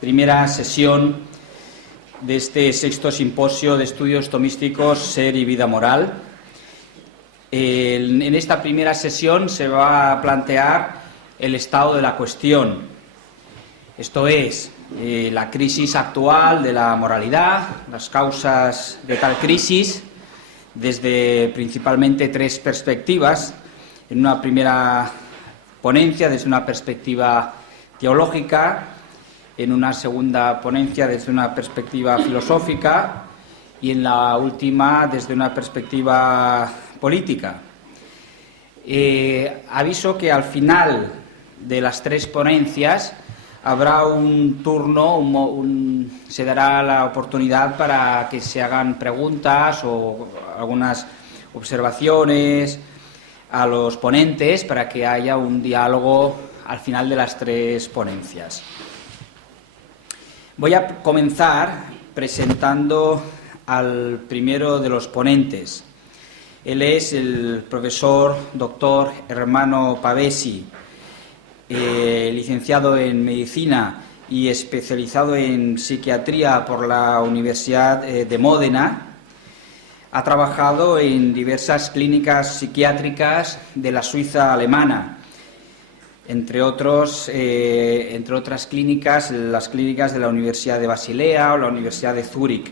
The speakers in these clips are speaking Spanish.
primera sesión de este sexto simposio de estudios tomísticos Ser y Vida Moral. En esta primera sesión se va a plantear el estado de la cuestión, esto es, la crisis actual de la moralidad, las causas de tal crisis, desde principalmente tres perspectivas. En una primera ponencia desde una perspectiva teológica, en una segunda ponencia desde una perspectiva filosófica y en la última desde una perspectiva política. Aviso que al final de las tres ponencias habrá un turno, se dará la oportunidad para que se hagan preguntas o algunas observaciones a los ponentes para que haya un diálogo al final de las tres ponencias. Voy a comenzar presentando al primero de los ponentes. Él es el profesor doctor Ermanno Pavesi, licenciado en Medicina y especializado en Psiquiatría por la Universidad de Módena. Ha trabajado en diversas clínicas psiquiátricas de la Suiza alemana, entre otras clínicas, las clínicas de la Universidad de Basilea o la Universidad de Zúrich.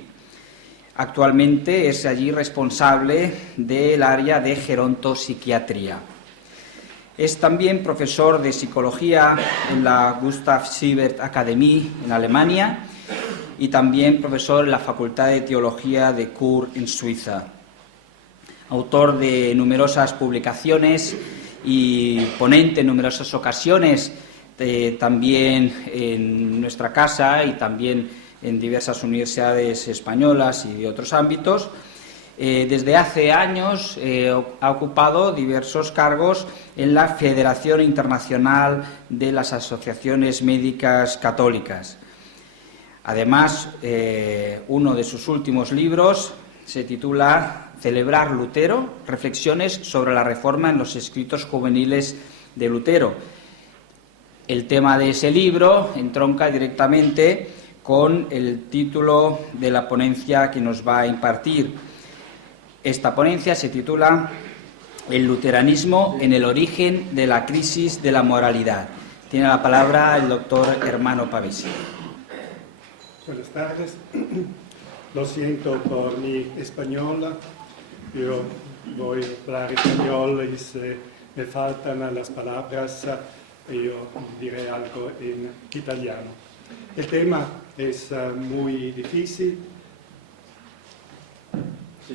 Actualmente es allí responsable del área de gerontopsiquiatría. Es también profesor de psicología en la Gustav Siebert Akademie en Alemania y también profesor en la Facultad de Teología de Chur en Suiza. Autor de numerosas publicaciones y ponente en numerosas ocasiones, también en nuestra casa y también en diversas universidades españolas y de otros ámbitos. Desde hace años ha ocupado diversos cargos en la Federación Internacional de las Asociaciones Médicas Católicas. Además, uno de sus últimos libros se titula Celebrar Lutero, reflexiones sobre la reforma en los escritos juveniles de Lutero. El tema de ese libro entronca directamente con el título de la ponencia que nos va a impartir. Esta ponencia se titula El luteranismo en el origen de la crisis de la moralidad. Tiene la palabra el doctor Ermanno Pavesi. Buenas tardes. Lo siento por mi español. Yo voy a hablar español y si me faltan las palabras, yo diré algo en italiano. El tema es muy difícil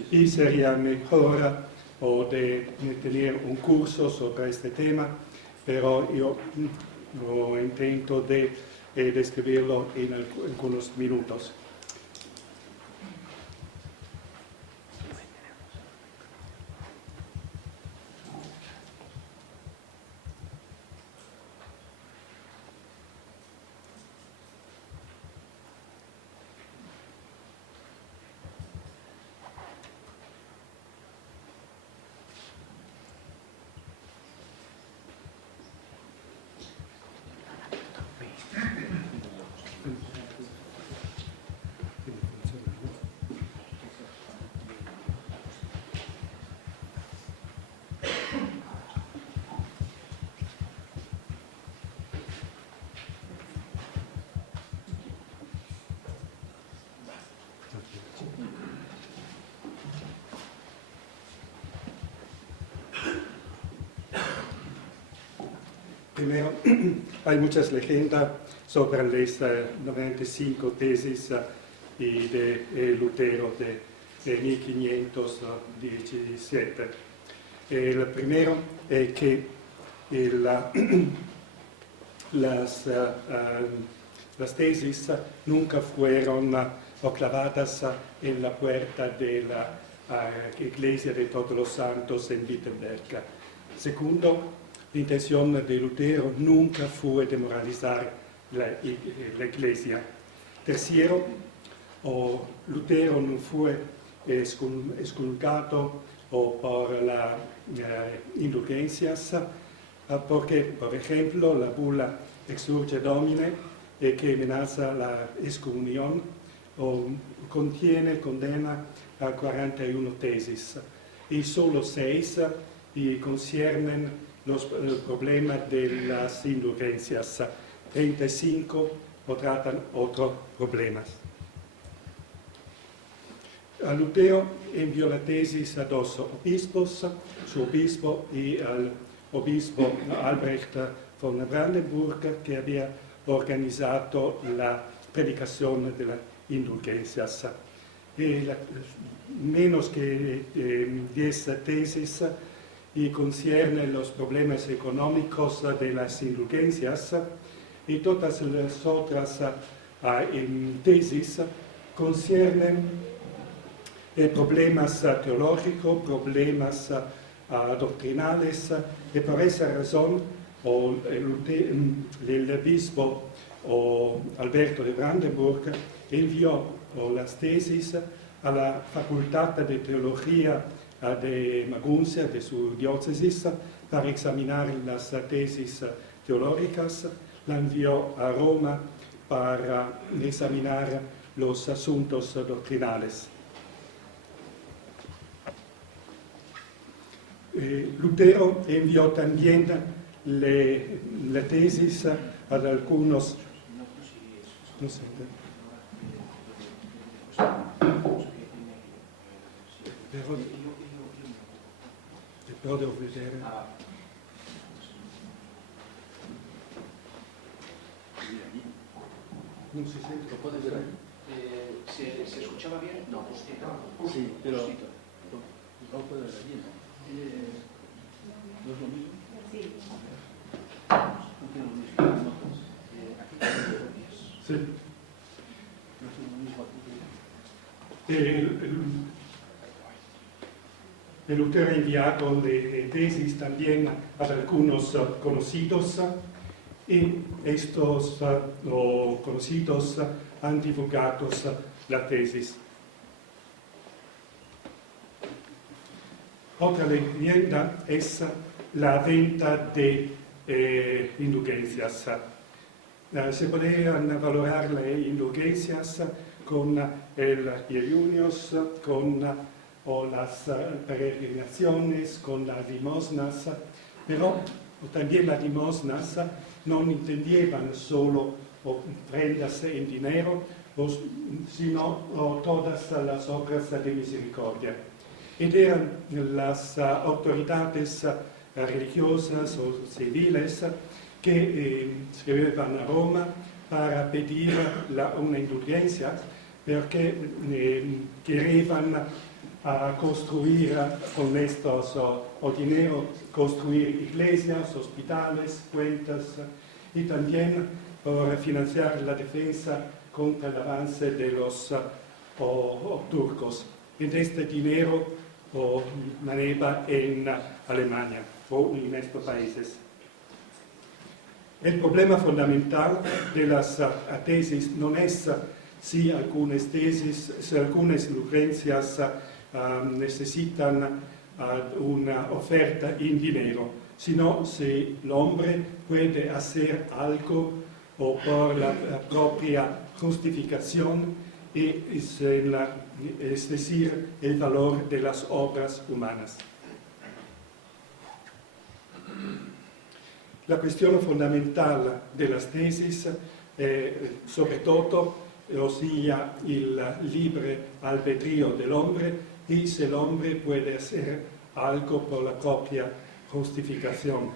y sería mejor tener un curso sobre este tema, pero yo lo intento de describirlo en algunos minutos. Primero, hay muchas leyendas sobre las 95 tesis de Lutero de 1517. El primero es que las tesis nunca fueron clavadas en la puerta de la Iglesia de Todos los Santos en Wittenberg. Segundo, la intención de Lutero nunca fue demoralizar la Iglesia. Tercero, Lutero no fue excomulgado por las indulgencias, porque, por ejemplo, la bula Exsurge Domine que amenaza la excomunión, condena a 41 tesis y solo 6 conciernen el problema de las indulgencias. 35 tratan otros problemas. Lutero envió la tesis a 2 obispos, su obispo y al obispo Albrecht von Brandenburg, que había organizado la predicación de las indulgencias. Menos que 10 tesis y conciernen los problemas económicos de las indulgencias, y todas las otras tesis conciernen problemas teológicos, problemas doctrinales, y por esa razón el obispo Alberto de Brandenburg envió las tesis a la Facultad de Teología de Maguncia, de su diócesis, para examinar las tesis teológicas. La envió a Roma para examinar los asuntos doctrinales. Lutero envió también la tesis a algunos... No sé, però devo vedere. Non si sente? ¿Lo puedes ver ahí? ¿Se escuchaba bien? No, justito. Sí, pero no puede ver allí, ¿no? ¿No es lo mismo? Sí. No tiene lo mismo. Aquí tiene copias. Sí. No es lo mismo aquí. Lutero ha enviado tesis también a algunos conocidos y estos conocidos han divulgado la tesis. Otra leyenda es la venta de indulgencias. Se podían valorar las indulgencias con el junios, con las peregrinaciones, con las limosnas, pero también las limosnas no entendían solo ofrendas en dinero, sino todas las obras de misericordia. Y eran las autoridades religiosas o civiles que escribían a Roma para pedir una indulgencia, porque querían construir con estos dinero, construir iglesias, hospitales, cuentas, y también por financiar la defensa contra el avance de los turcos. Y este dinero maneva en Alemania o en estos países. El problema fundamental de las tesis no es si algunas indulgencias necesitan una oferta en dinero, sino si el hombre puede hacer algo o por la propia justificación, es decir, el valor de las obras humanas. La cuestión fundamental de las tesis, sobre todo, ossia el libre albedrío del hombre y si el hombre puede hacer algo por la propia justificación.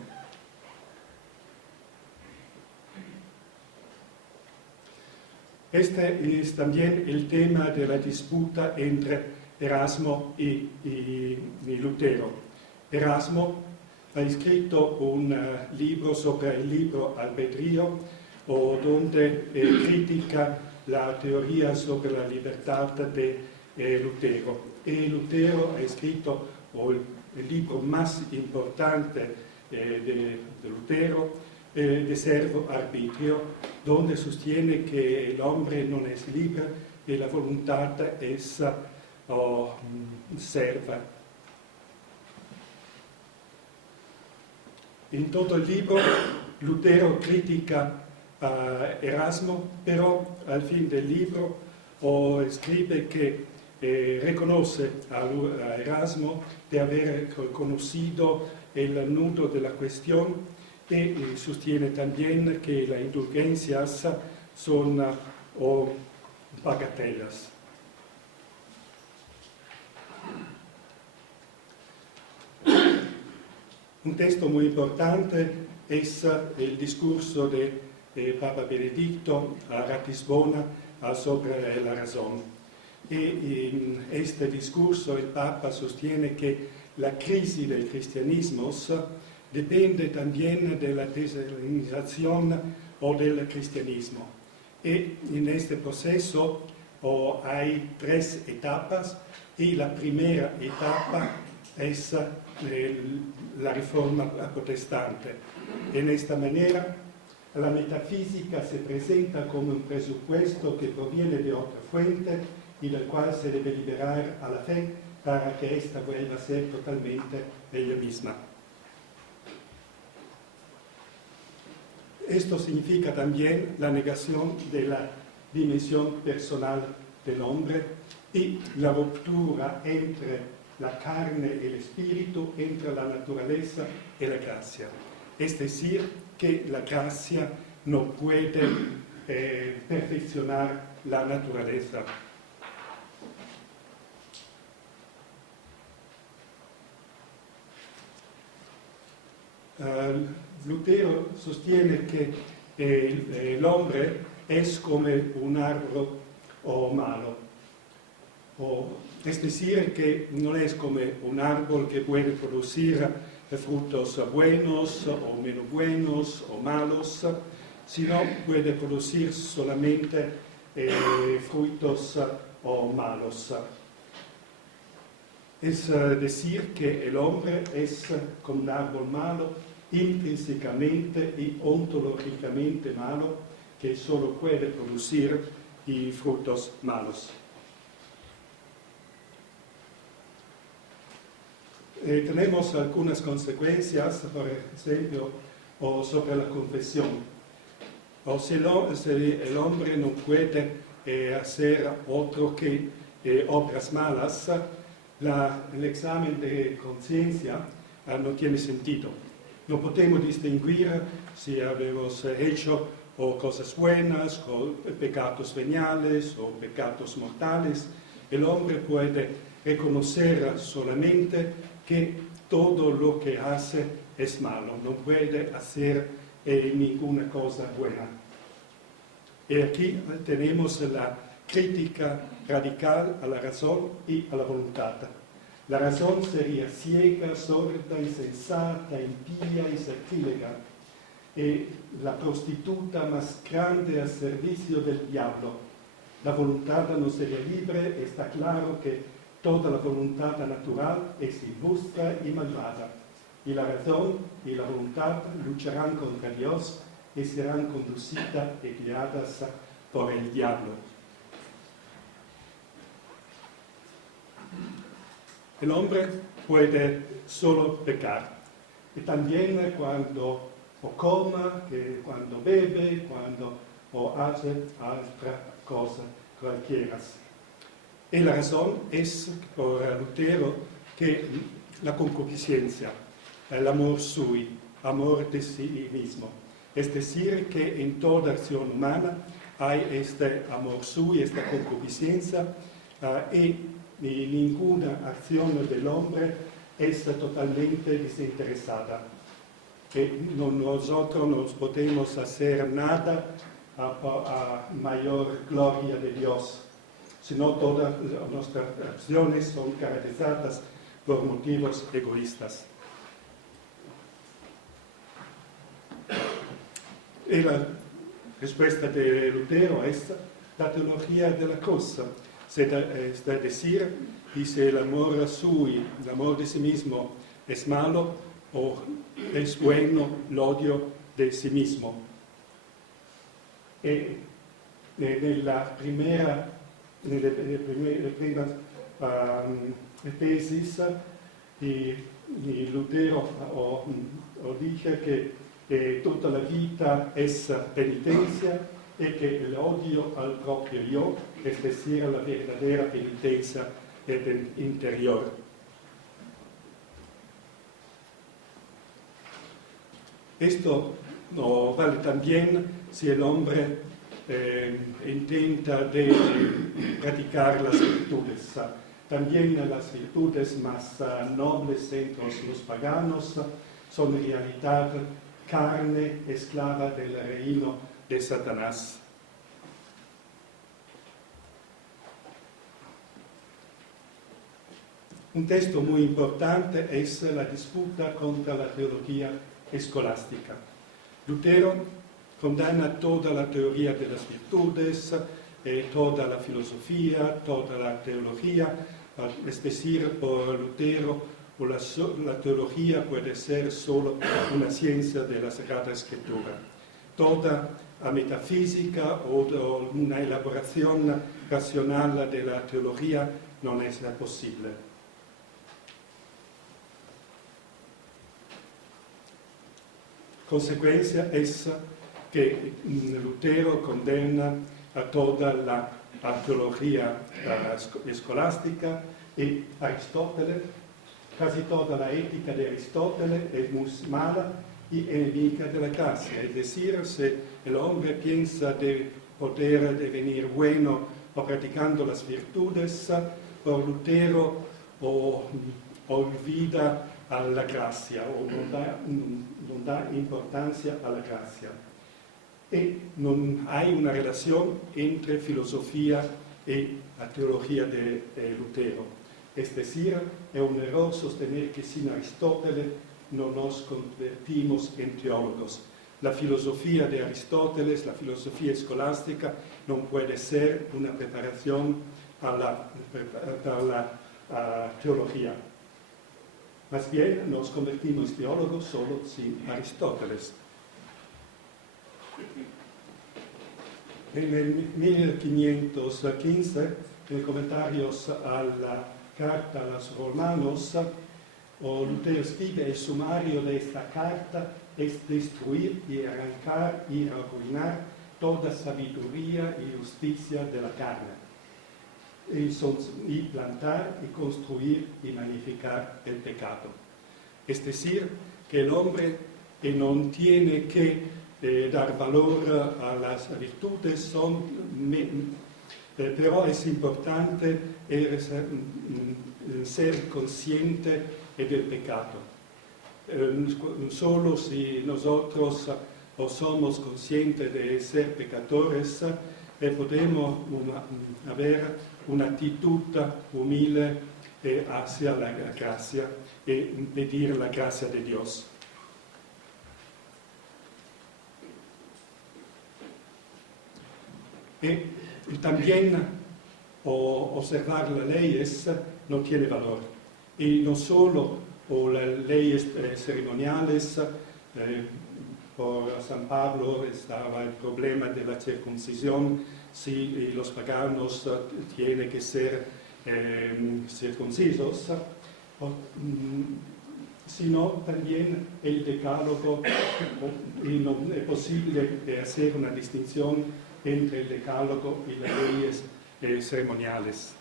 Este es también el tema de la disputa entre Erasmo y Lutero. Erasmo ha escrito un libro sobre el libre albedrío, donde critica la teoría sobre la libertad de Lutero. Y Lutero ha escrito el libro más importante de Lutero, De Servo Arbitrio, donde sostiene que el hombre no es libre y la voluntad es serva. En todo el libro, Lutero critica Erasmo, pero al fin del libro escribe que reconoce a Erasmo de haber conocido el nudo de la cuestión y sostiene también que las indulgencias son bagatellas. Un texto muy importante es el discurso de Papa Benedicto a Ratisbona sobre la razón. Y en este discurso el Papa sostiene que la crisis del cristianismo depende también de la desalinización o del cristianismo. Y en este proceso hay 3 etapas y la primera etapa es la reforma protestante. En esta manera la metafísica se presenta como un presupuesto que proviene de otra fuente y del cual se debe liberar a la fe para que ésta vuelva a ser totalmente ella misma. Esto significa también la negación de la dimensión personal del hombre y la ruptura entre la carne y el espíritu, entre la naturaleza y la gracia. Es decir, que la gracia no puede perfeccionar la naturaleza. Lutero sostiene que el hombre es como un árbol malo, es decir, que no es como un árbol que puede producir frutos buenos o menos buenos o malos, sino puede producir solamente frutos malos. Es decir, que el hombre es como un árbol malo, intrínsecamente y ontológicamente malo, que solo puede producir frutos malos. Tenemos algunas consecuencias, por ejemplo, sobre la confesión. O si el hombre no puede hacer otro que obras malas, el examen de conciencia no tiene sentido. No podemos distinguir si habemos hecho cosas buenas, o pecados veniales o pecados mortales. El hombre puede reconocer solamente que todo lo que hace es malo, no puede hacer ninguna cosa buena. Y aquí tenemos la crítica radical a la razón y a la voluntad. La razón sería ciega, sorda, insensata, impía y sacrílega. La prostituta más grande al servicio del diablo. La voluntad no sería libre, está claro que toda la voluntad natural es injusta y malvada. Y la razón y la voluntad lucharán contra Dios y serán conducidas y guiadas por el diablo. El hombre puede solo pecar. Y también cuando coma, cuando bebe, cuando hace otra cosa cualquiera. Y la razón es, por Lutero, que la concupiscencia, el amor sui, amor de sí mismo. Es decir, que en toda acción humana hay este amor sui, esta concupiscencia, y ninguna acción del hombre es totalmente desinteresada. Nosotros no podemos hacer nada a mayor gloria de Dios, sino todas nuestras acciones son caracterizadas por motivos egoístas. Y la respuesta de Lutero es la teología de la cosa, es decir, dice el amor sui, el amor de sí mismo es malo o es bueno el odio de sí mismo. En la primera tesis y Lutero dice que tutta la vita es penitencia e che l'odio al proprio yo, es decir, la verdadera penitencia interior. Esto no vale también si el hombre intenta de practicar las virtudes. También las virtudes más nobles entre los paganos son en realidad carne esclava del reino de Satanás. Un texto muy importante es la disputa contra la teología escolástica. Lutero condena toda la teoría de las virtudes, toda la filosofía, toda la teología, es decir, por Lutero la teología puede ser solo una ciencia de la Sagrada Escritura. Toda la metafísica o una elaboración racional de la teología no es posible. Consecuencia es que Lutero condena a toda la teología escolástica y Aristóteles. Casi toda la ética de Aristóteles es muy mala y enemiga de la gracia. Es decir, si el hombre piensa de poder devenir bueno o practicando las virtudes, por Lutero olvida a la gracia o non dà importancia alla grazia. E non hay una relación entre filosofía y la teología de Lutero. Es decir, es un error sostener que sin Aristóteles no nos convertimos en teólogos. La filosofía de Aristóteles, la filosofía escolástica, no puede ser una preparación para la teología. Más bien nos convertimos en teólogos solo sin Aristóteles. En el 1515, en comentarios a la carta a los romanos, Lutero escribe: el sumario de esta carta es destruir y arrancar y arruinar toda sabiduría y justicia de la carne, y plantar y construir y magnificar el pecado. Es decir, que el hombre no tiene que dar valor a las virtudes, pero es importante ser consciente del pecado. Solo si nosotros somos conscientes de ser pecadores, podemos haber una actitud humilde hacia la gracia y pedir la gracia de Dios. Y también observar las leyes no tiene valor. Y no solo por las leyes ceremoniales, por San Pablo estaba el problema de la circuncisión, si los paganos tienen que ser circuncisos, sino también el decálogo, y no es posible hacer una distinción entre el decálogo y las leyes ceremoniales.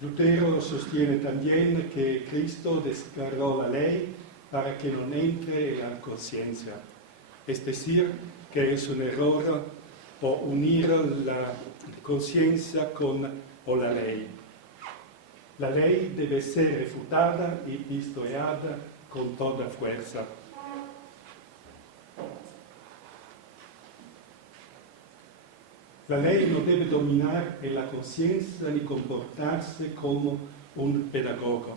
Lutero sostiene también que Cristo descargó la ley para que no entre en la conciencia. Es decir, que es un error unir la conciencia con la ley. La ley debe ser refutada y pisoteada con toda fuerza. La ley no debe dominar en la conciencia ni comportarse como un pedagogo.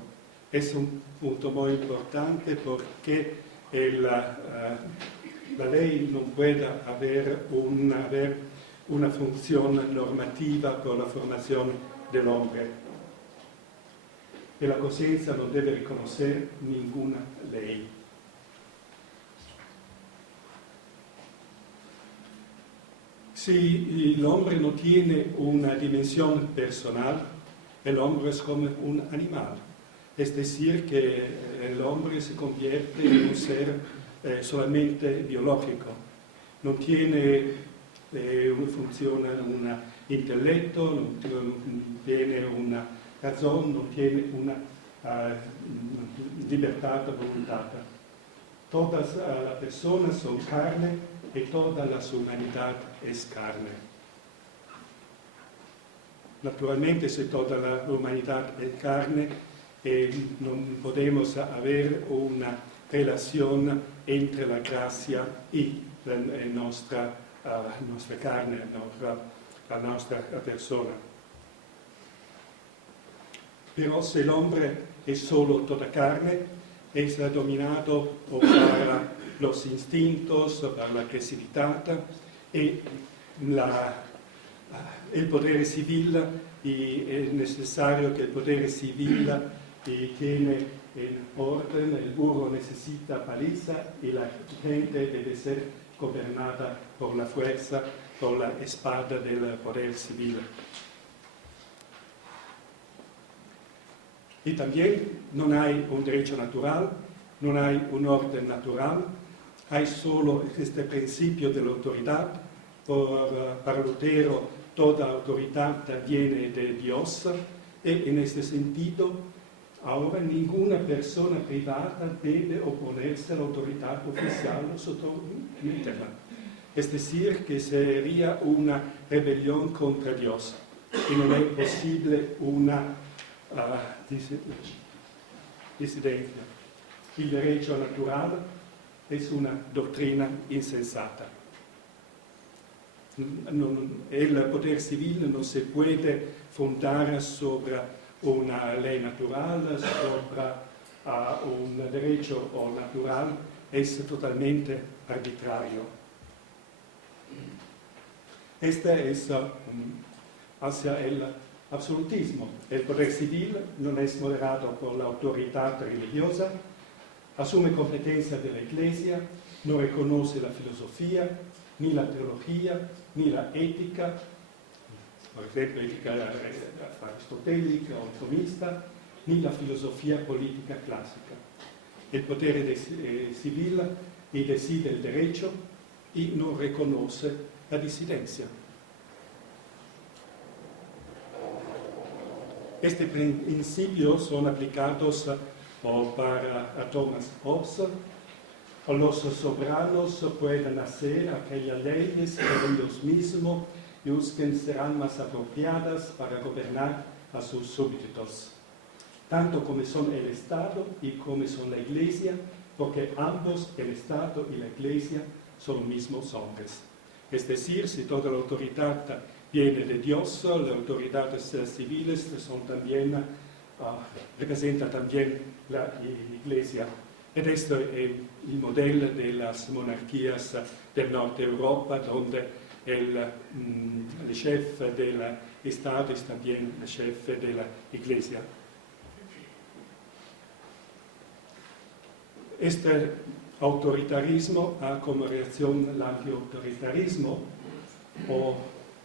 Es un punto muy importante porque la ley no puede haber una función normativa por la formación del hombre. Y la conciencia no debe reconocer ninguna ley. Si el hombre no tiene una dimensión personal, el hombre es como un animal. es decir, que el hombre se convierte en un ser solamente biológico, no tiene una funzione, un intelletto, non tiene una razón, no tiene una libertad voluntad. Todas las personas son carne y toda la humanidad es carne. Naturalmente, si toda la humanidad es carne, no podemos haber una relación entre la gracia y la nostra carne, la nostra persona. Pero si el hombre es solo toda carne, es dominado por los instintos, por la agresividad y el poder civil, y es necesario que el poder civil tiene en orden, el burro necesita paliza y la gente debe ser gobernada por la fuerza, por la espada del poder civil. Y también no hay un derecho natural, no hay un orden natural, hay solo este principio de la autoridad. Para Lutero toda autoridad viene de Dios y en este sentido ahora ninguna persona privada debe oponerse a la autoridad oficial o someterla. Es decir, que sería una rebelión contra Dios y no es posible una disidencia. El derecho natural es una doctrina insensata. El poder civil no se puede fundar sobre una ley natural, sobre un derecho natural, es totalmente arbitrario. Este es hacia el absolutismo. El poder civil no es moderado por la autoridad religiosa, asume competencia de la Iglesia, no reconoce la filosofía, ni la teología, ni la ética, por ejemplo, ética aristotélica o tomista, ni la filosofía política clásica. El poder civil y decide el derecho y no reconoce la disidencia. Estos principios son aplicados para Thomas Hobbes. Los soberanos pueden hacer aquellas leyes que ellos mismos juzguen serán más apropiadas para gobernar a sus súbditos, tanto como son el Estado y como son la Iglesia, porque ambos, el Estado y la Iglesia, son los mismos hombres. Es decir, si toda la autoridad viene de Dios, las autoridades civiles son también, representan también la Iglesia. Y esto es el modelo de las monarquías del norte de Europa, donde el jefe del Estado es también el jefe de la Iglesia. Este autoritarismo ha como reacción el antiautoritarismo, o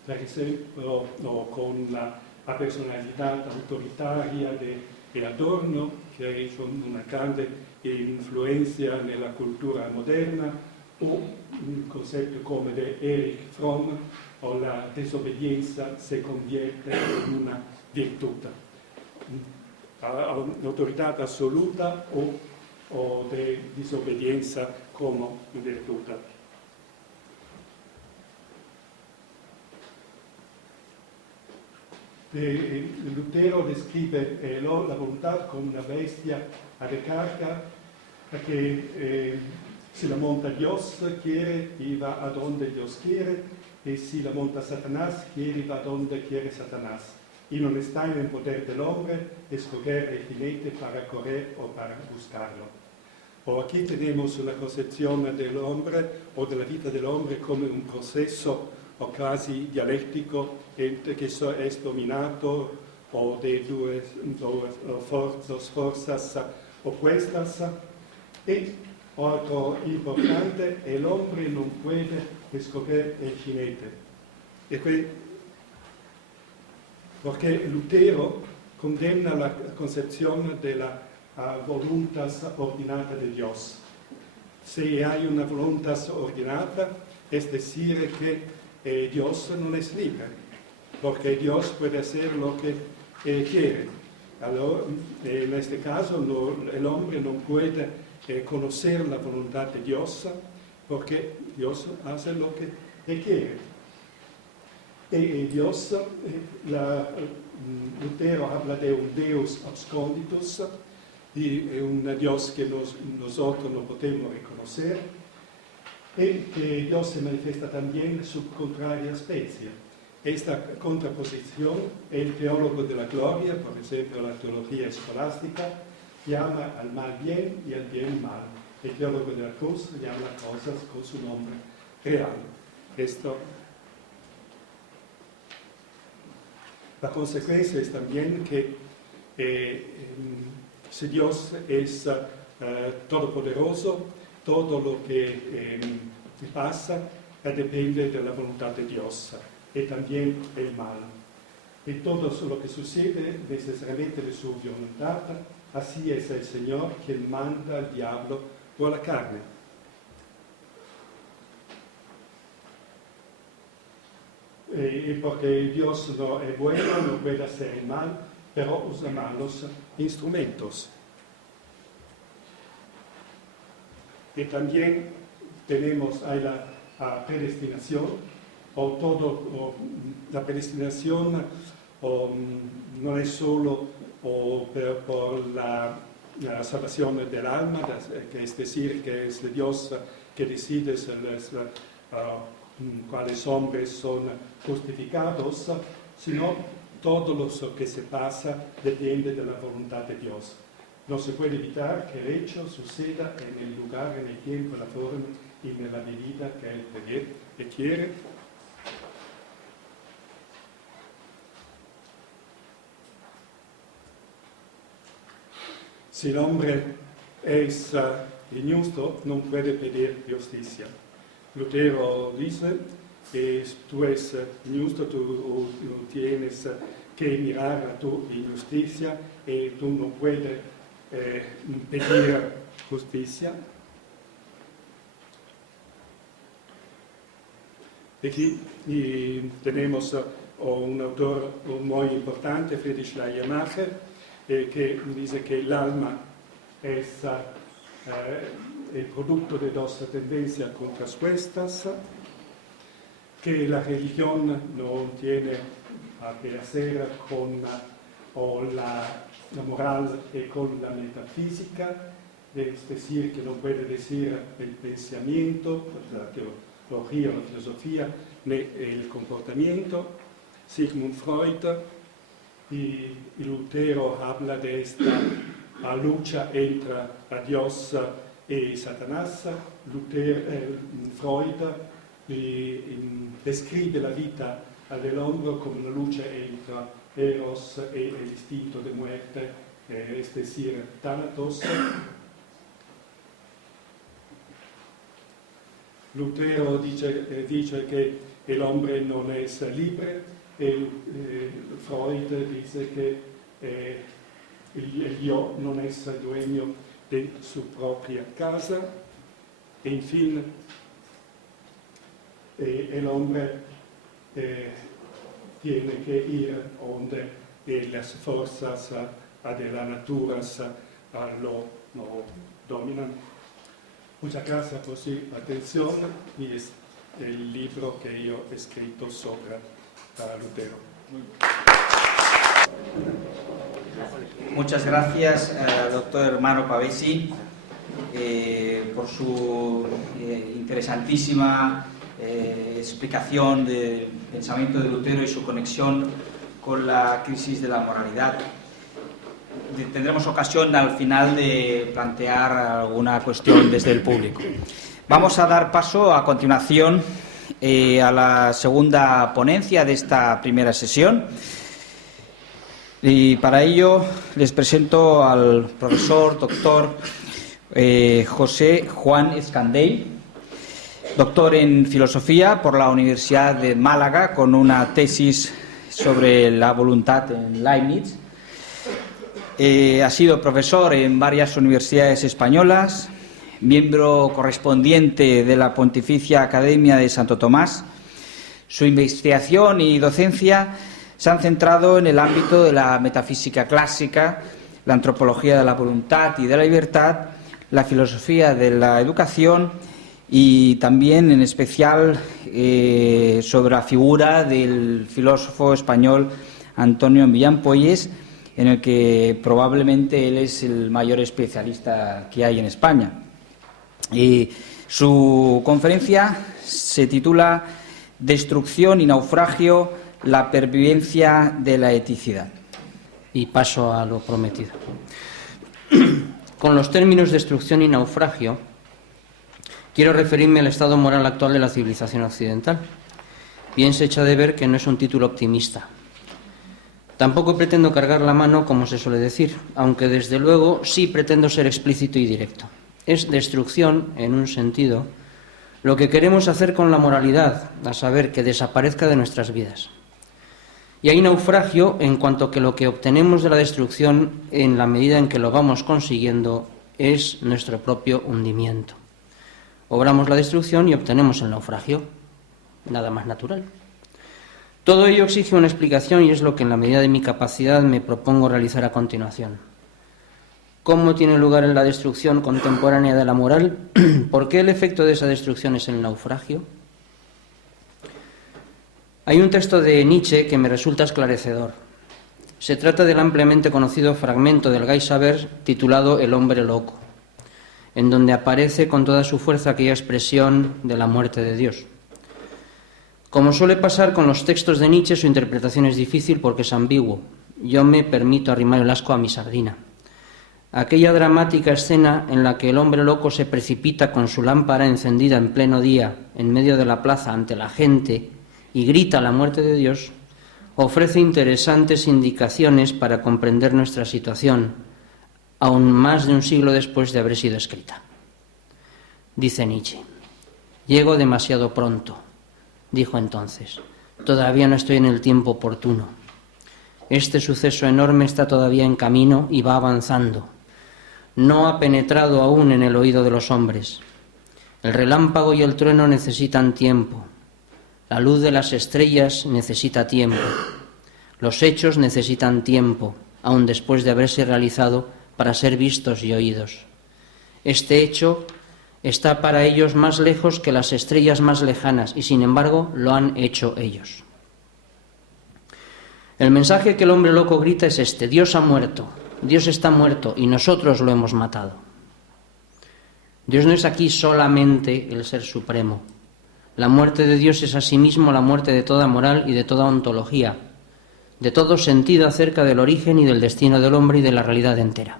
per esempio con la personalidad autoritaria de Adorno, che ha avuto una grande influencia nella cultura moderna, o un concepto come de Erich Fromm, o la desobedienza se convierte in una virtud. L'autorità assoluta o de disobbedienza come virtud. Lutero describe la voluntad como una bestia a recarga que si la monta Dios quiere y va a donde Dios quiere, y si la monta Satanás quiere y va a donde quiere Satanás. Y no está en el poder del hombre escoger el jinete para correr o para buscarlo. O aquí tenemos una concepción del hombre o de la vida del hombre como un proceso o quasi dialéctico entre che è dominato o de dos fuerzas opuestas. Y otro importante, el hombre no puede escoger el jinete. Porque Lutero condena la concepción de la voluntas ordinata de Dios. Si hay una voluntas ordinata, es decir que Dios no es libre, porque Dios puede hacer lo que quiere. Allora, en este caso, el hombre no puede conocer la voluntad de Dios, porque Dios hace lo que quiere. Y Dios, Lutero habla de un Deus absconditus, y un Dios que nosotros no podemos reconocer, y que Dios se manifiesta también en su contraria especie. Esta contraposición, el teólogo de la gloria, por ejemplo la teología escolástica, llama al mal bien y al bien mal. El teólogo de la cruz llama las cosas con su nombre real. La consecuencia es también que si Dios es todopoderoso, todo lo que pasa depende de la voluntad de Dios, y también el mal. Y todo lo que sucede necesariamente de su voluntad, así es el Señor quien manda al diablo por la carne. Y porque Dios no es bueno, no puede hacer el mal, pero usa malos instrumentos. Y también tenemos ahí la predestinación, la predestinación no es solo por la salvación del alma, que es decir, que es Dios que decide cuáles hombres son justificados, sino todo lo que se pasa depende de la voluntad de Dios. No se puede evitar que el hecho suceda en el lugar, en el tiempo, en la forma y en la medida que Él quiere. Si el hombre es injusto, no puede pedir justicia. Lutero dice que tú eres injusto, tú tienes que mirar a tu injusticia y tú no puedes pedir justicia. Aquí tenemos un autor muy importante, Friedrich Schleiermacher, que dice que el alma es el producto de dos tendencias contrapuestas, que la religión no tiene que hacer con la moral y con la metafísica, es decir, que no puede decir el pensamiento, la teología o la filosofía, ni el comportamiento. Sigmund Freud y Lutero habla de esta lucha entre Dios y Satanás. Freud describe la vida del hombre como una lucha entre Eros y el instinto de muerte, es decir, Thanatos. Lutero dice que el hombre no es libre. Freud dice que el yo no es dueño de su propia casa. En fin, el hombre tiene que ir donde las fuerzas de la naturaleza lo dominan. Muchas gracias por su atención y es el libro que yo he escrito sobre Lutero. Muchas gracias, doctor hermano Pavesi, por su interesantísima explicación del pensamiento de Lutero y su conexión con la crisis de la moralidad. Tendremos ocasión al final de plantear alguna cuestión desde el público. Vamos a dar paso a continuación a la segunda ponencia de esta primera sesión. Y para ello les presento al profesor doctor José Juan Escandell, doctor en filosofía por la Universidad de Málaga, con una tesis sobre la voluntad en Leibniz. Ha sido profesor en varias universidades españolas, miembro correspondiente de la Pontificia Academia de Santo Tomás. Su investigación y docencia se han centrado en el ámbito de la metafísica clásica, la antropología de la voluntad y de la libertad, la filosofía de la educación y también, en especial, sobre la figura del filósofo español Antonio Millán Poyes, en el que probablemente él es el mayor especialista que hay en España. Su conferencia se titula Destrucción y naufragio, la pervivencia de la eticidad. Y paso a lo prometido. Con los términos destrucción y naufragio, quiero referirme al estado moral actual de la civilización occidental. Bien se echa de ver que no es un título optimista. Tampoco pretendo cargar la mano, como se suele decir, aunque desde luego sí pretendo ser explícito y directo. Es destrucción, en un sentido, lo que queremos hacer con la moralidad, a saber, que desaparezca de nuestras vidas. Y hay naufragio en cuanto que lo que obtenemos de la destrucción, en la medida en que lo vamos consiguiendo, es nuestro propio hundimiento. Obramos la destrucción y obtenemos el naufragio. Nada más natural. Todo ello exige una explicación y es lo que en la medida de mi capacidad me propongo realizar a continuación. ¿Cómo tiene lugar la destrucción contemporánea de la moral? ¿Por qué el efecto de esa destrucción es el naufragio? Hay un texto de Nietzsche que me resulta esclarecedor. Se trata del ampliamente conocido fragmento del Gay Saber titulado El hombre loco, en donde aparece con toda su fuerza aquella expresión de la muerte de Dios. Como suele pasar con los textos de Nietzsche, su interpretación es difícil porque es ambiguo. Yo me permito arrimar el ascua a mi sardina. Aquella dramática escena en la que el hombre loco se precipita con su lámpara encendida en pleno día, en medio de la plaza ante la gente, y grita la muerte de Dios, ofrece interesantes indicaciones para comprender nuestra situación, aún más de un siglo después de haber sido escrita. Dice Nietzsche: «Llego demasiado pronto», dijo entonces, «todavía no estoy en el tiempo oportuno. Este suceso enorme está todavía en camino y va avanzando. No ha penetrado aún en el oído de los hombres. El relámpago y el trueno necesitan tiempo. La luz de las estrellas necesita tiempo. Los hechos necesitan tiempo, aun después de haberse realizado, para ser vistos y oídos. Este hecho está para ellos más lejos que las estrellas más lejanas y, sin embargo, lo han hecho ellos». El mensaje que el hombre loco grita es este: Dios ha muerto, Dios está muerto y nosotros lo hemos matado. Dios no es aquí solamente el ser supremo. La muerte de Dios es asimismo la muerte de toda moral y de toda ontología, de todo sentido acerca del origen y del destino del hombre y de la realidad entera.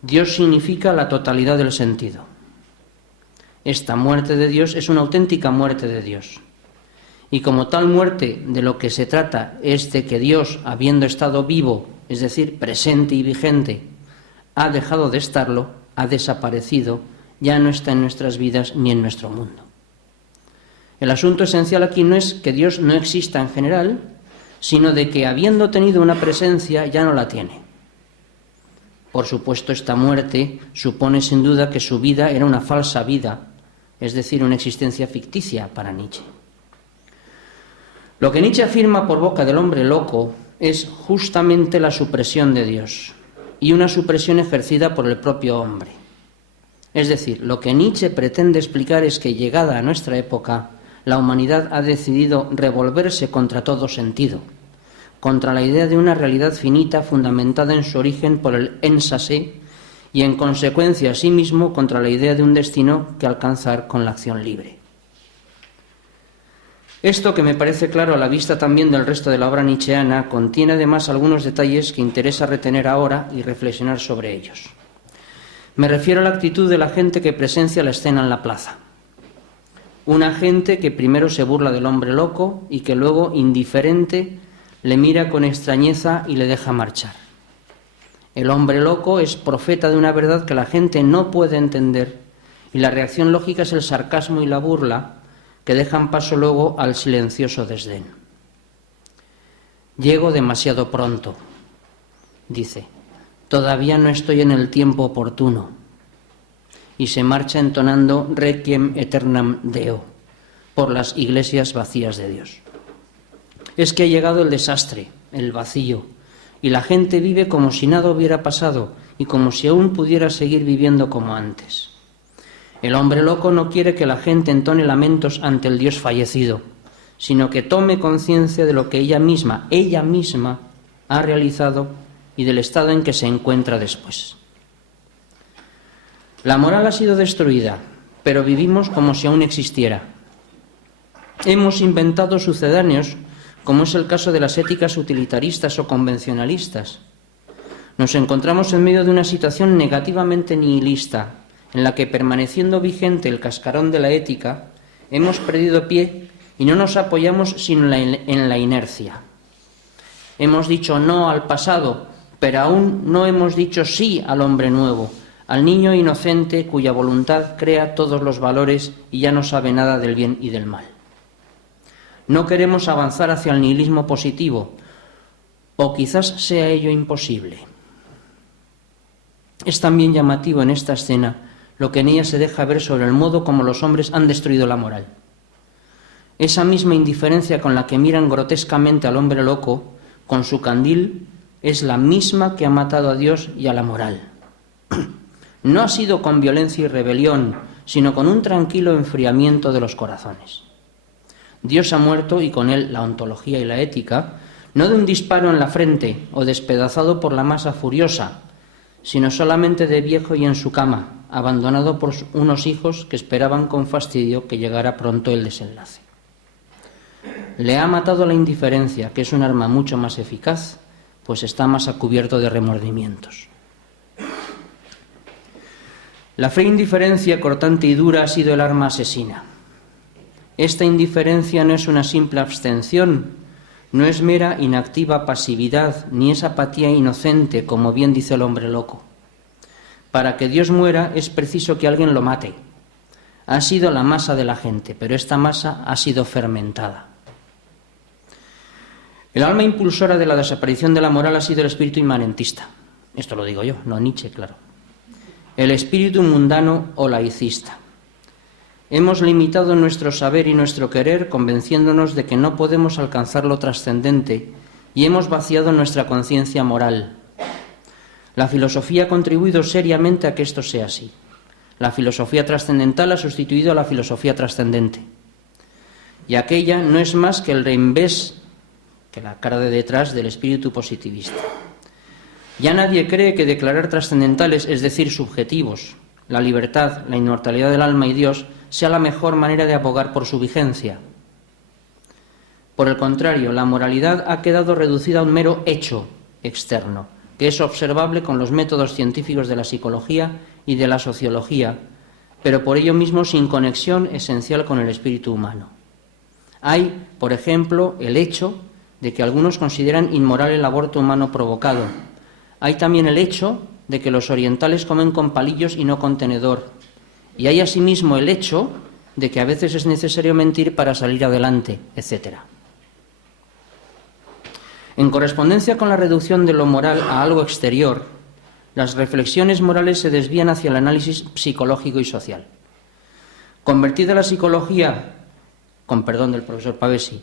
Dios significa la totalidad del sentido. Esta muerte de Dios es una auténtica muerte de Dios. Y como tal muerte, de lo que se trata es de que Dios, habiendo estado vivo, es decir, presente y vigente, ha dejado de estarlo, ha desaparecido, ya no está en nuestras vidas ni en nuestro mundo. El asunto esencial aquí no es que Dios no exista en general, sino de que, habiendo tenido una presencia, ya no la tiene. Por supuesto, esta muerte supone sin duda que su vida era una falsa vida, es decir, una existencia ficticia para Nietzsche. Lo que Nietzsche afirma por boca del hombre loco es justamente la supresión de Dios, y una supresión ejercida por el propio hombre. Es decir, lo que Nietzsche pretende explicar es que, llegada a nuestra época, la humanidad ha decidido revolverse contra todo sentido, contra la idea de una realidad finita fundamentada en su origen por el énsase y, en consecuencia, asimismo, contra la idea de un destino que alcanzar con la acción libre. Esto, que me parece claro a la vista también del resto de la obra nietzscheana, contiene además algunos detalles que interesa retener ahora y reflexionar sobre ellos. Me refiero a la actitud de la gente que presencia la escena en la plaza. Una gente que primero se burla del hombre loco y que luego, indiferente, le mira con extrañeza y le deja marchar. El hombre loco es profeta de una verdad que la gente no puede entender y la reacción lógica es el sarcasmo y la burla, que dejan paso luego al silencioso desdén. «Llego demasiado pronto», dice. todavía no estoy en el tiempo oportuno. Y se marcha entonando Requiem Aeternam Deo por las iglesias vacías de Dios. Es que ha llegado el desastre, el vacío, y la gente vive como si nada hubiera pasado y como si aún pudiera seguir viviendo como antes. El hombre loco no quiere que la gente entone lamentos ante el Dios fallecido, sino que tome conciencia de lo que ella misma ha realizado y del estado en que se encuentra después. La moral ha sido destruida, pero vivimos como si aún existiera. Hemos inventado sucedáneos, como es el caso de las éticas utilitaristas o convencionalistas. Nos encontramos en medio de una situación negativamente nihilista, en la que, permaneciendo vigente el cascarón de la ética, hemos perdido pie y no nos apoyamos sino en la inercia. Hemos dicho no al pasado, pero aún no hemos dicho sí al hombre nuevo, al niño inocente cuya voluntad crea todos los valores y ya no sabe nada del bien y del mal. No queremos avanzar hacia el nihilismo positivo, o quizás sea ello imposible. Es también llamativo en esta escena lo que en ella se deja ver sobre el modo como los hombres han destruido la moral. Esa misma indiferencia con la que miran grotescamente al hombre loco, con su candil, es la misma que ha matado a Dios y a la moral. No ha sido con violencia y rebelión, sino con un tranquilo enfriamiento de los corazones. Dios ha muerto y con él la ontología y la ética, no de un disparo en la frente o despedazado por la masa furiosa, sino solamente de viejo y en su cama, abandonado por unos hijos que esperaban con fastidio que llegara pronto el desenlace. Le ha matado la indiferencia, que es un arma mucho más eficaz, pues está más a cubierto de remordimientos. La fría indiferencia cortante y dura ha sido el arma asesina. Esta indiferencia no es una simple abstención, no es mera inactiva pasividad, ni es apatía inocente, como bien dice el hombre loco. Para que Dios muera es preciso que alguien lo mate. Ha sido la masa de la gente, pero esta masa ha sido fermentada. El alma impulsora de la desaparición de la moral ha sido el espíritu inmanentista. Esto lo digo yo, no Nietzsche, claro. El espíritu mundano o laicista. Hemos limitado nuestro saber y nuestro querer convenciéndonos de que no podemos alcanzar lo trascendente y hemos vaciado nuestra conciencia moral. La filosofía ha contribuido seriamente a que esto sea así. La filosofía trascendental ha sustituido a la filosofía trascendente. Y aquella no es más que el reinvés, que la cara de detrás del espíritu positivista. Ya nadie cree que declarar trascendentales, es decir, subjetivos, la libertad, la inmortalidad del alma y Dios, sea la mejor manera de abogar por su vigencia. Por el contrario, la moralidad ha quedado reducida a un mero hecho externo, que es observable con los métodos científicos de la psicología y de la sociología, pero por ello mismo sin conexión esencial con el espíritu humano. Hay, por ejemplo, el hecho de que algunos consideran inmoral el aborto humano provocado. Hay también el hecho de que los orientales comen con palillos y no con tenedor. Y hay asimismo el hecho de que a veces es necesario mentir para salir adelante, etc. En correspondencia con la reducción de lo moral a algo exterior, las reflexiones morales se desvían hacia el análisis psicológico y social. Convertida la psicología, con perdón del profesor Pavesi,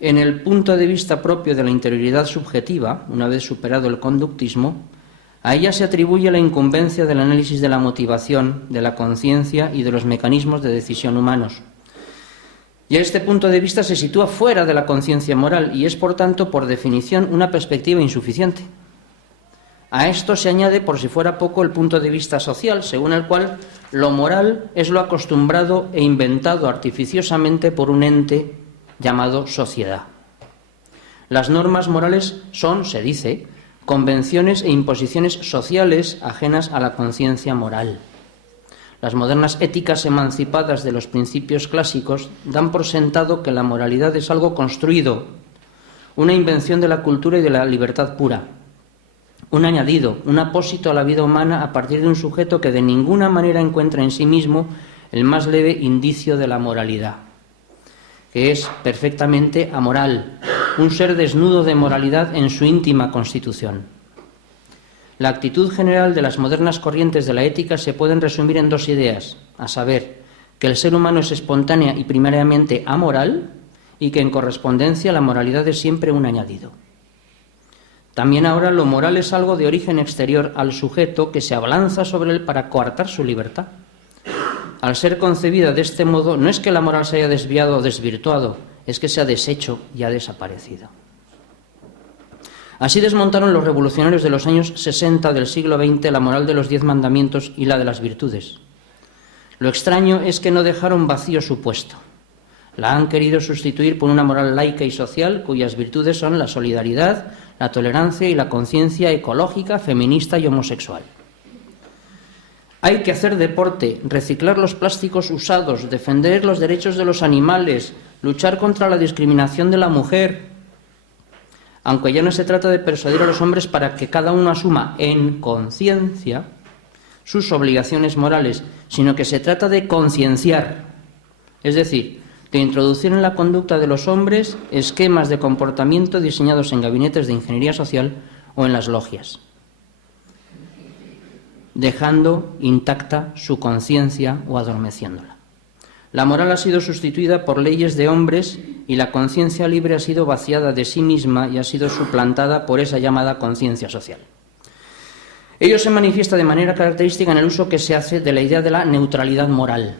en el punto de vista propio de la interioridad subjetiva, una vez superado el conductismo, a ella se atribuye la incumbencia del análisis de la motivación, de la conciencia y de los mecanismos de decisión humanos. Y este punto de vista se sitúa fuera de la conciencia moral y es, por tanto, por definición, una perspectiva insuficiente. A esto se añade, por si fuera poco, el punto de vista social, según el cual lo moral es lo acostumbrado e inventado artificiosamente por un ente llamado sociedad. Las normas morales son, se dice, convenciones e imposiciones sociales ajenas a la conciencia moral. Las modernas éticas emancipadas de los principios clásicos dan por sentado que la moralidad es algo construido, una invención de la cultura y de la libertad pura, un añadido, un apósito a la vida humana a partir de un sujeto que de ninguna manera encuentra en sí mismo el más leve indicio de la moralidad, que es perfectamente amoral, un ser desnudo de moralidad en su íntima constitución. La actitud general de las modernas corrientes de la ética se pueden resumir en dos ideas, a saber, que el ser humano es espontánea y primariamente amoral y que en correspondencia la moralidad es siempre un añadido. También ahora lo moral es algo de origen exterior al sujeto que se abalanza sobre él para coartar su libertad. Al ser concebida de este modo, no es que la moral se haya desviado o desvirtuado, es que se ha deshecho y ha desaparecido. Así desmontaron los revolucionarios de los años 60 del siglo XX la moral de los 10 mandamientos y la de las virtudes. Lo extraño es que no dejaron vacío su puesto. La han querido sustituir por una moral laica y social cuyas virtudes son la solidaridad, la tolerancia y la conciencia ecológica, feminista y homosexual. Hay que hacer deporte, reciclar los plásticos usados, defender los derechos de los animales, luchar contra la discriminación de la mujer. Aunque ya no se trata de persuadir a los hombres para que cada uno asuma en conciencia sus obligaciones morales, sino que se trata de concienciar, es decir, de introducir en la conducta de los hombres esquemas de comportamiento diseñados en gabinetes de ingeniería social o en las logias, dejando intacta su conciencia o adormeciéndola. La moral ha sido sustituida por leyes de hombres y la conciencia libre ha sido vaciada de sí misma y ha sido suplantada por esa llamada conciencia social. Ello se manifiesta de manera característica en el uso que se hace de la idea de la neutralidad moral.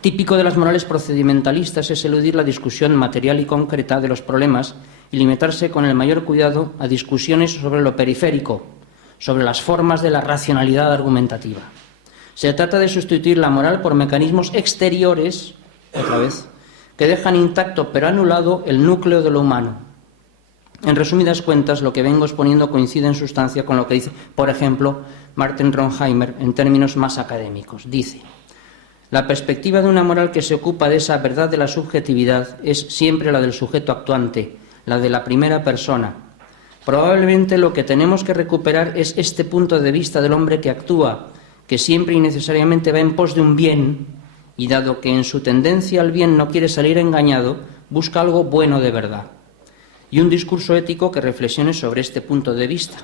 Típico de las morales procedimentalistas es eludir la discusión material y concreta de los problemas y limitarse con el mayor cuidado a discusiones sobre lo periférico, sobre las formas de la racionalidad argumentativa. Se trata de sustituir la moral por mecanismos exteriores, otra vez, que dejan intacto pero anulado el núcleo de lo humano. En resumidas cuentas, lo que vengo exponiendo coincide en sustancia con lo que dice, por ejemplo, Martin Ronheimer en términos más académicos. Dice: la perspectiva de una moral que se ocupa de esa verdad de la subjetividad es siempre la del sujeto actuante, la de la primera persona. Probablemente lo que tenemos que recuperar es este punto de vista del hombre que actúa, que siempre y necesariamente va en pos de un bien, y dado que en su tendencia al bien no quiere salir engañado, busca algo bueno de verdad. Y un discurso ético que reflexione sobre este punto de vista.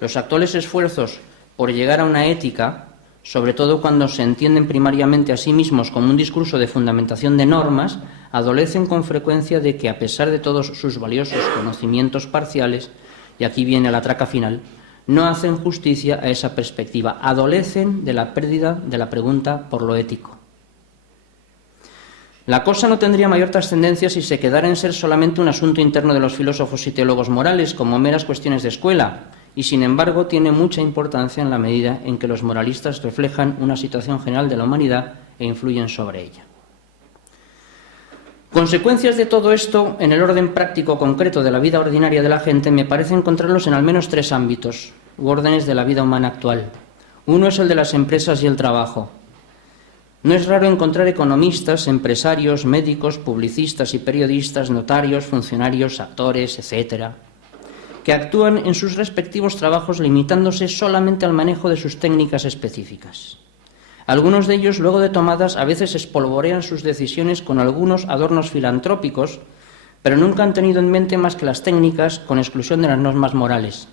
Los actuales esfuerzos por llegar a una ética, sobre todo cuando se entienden primariamente a sí mismos como un discurso de fundamentación de normas, adolecen con frecuencia de que, a pesar de todos sus valiosos conocimientos parciales, y aquí viene la traca final, no hacen justicia a esa perspectiva, adolecen de la pérdida de la pregunta por lo ético. La cosa no tendría mayor trascendencia si se quedara en ser solamente un asunto interno de los filósofos y teólogos morales, como meras cuestiones de escuela, y sin embargo tiene mucha importancia en la medida en que los moralistas reflejan una situación general de la humanidad e influyen sobre ella. Consecuencias de todo esto, en el orden práctico concreto de la vida ordinaria de la gente, me parece encontrarlos en al menos 3 ámbitos u órdenes de la vida humana actual. Uno es el de las empresas y el trabajo. No es raro encontrar economistas, empresarios, médicos, publicistas y periodistas, notarios, funcionarios, actores, etc., que actúan en sus respectivos trabajos limitándose solamente al manejo de sus técnicas específicas. Algunos de ellos, luego de tomadas, a veces espolvorean sus decisiones con algunos adornos filantrópicos, pero nunca han tenido en mente más que las técnicas, con exclusión de las normas morales.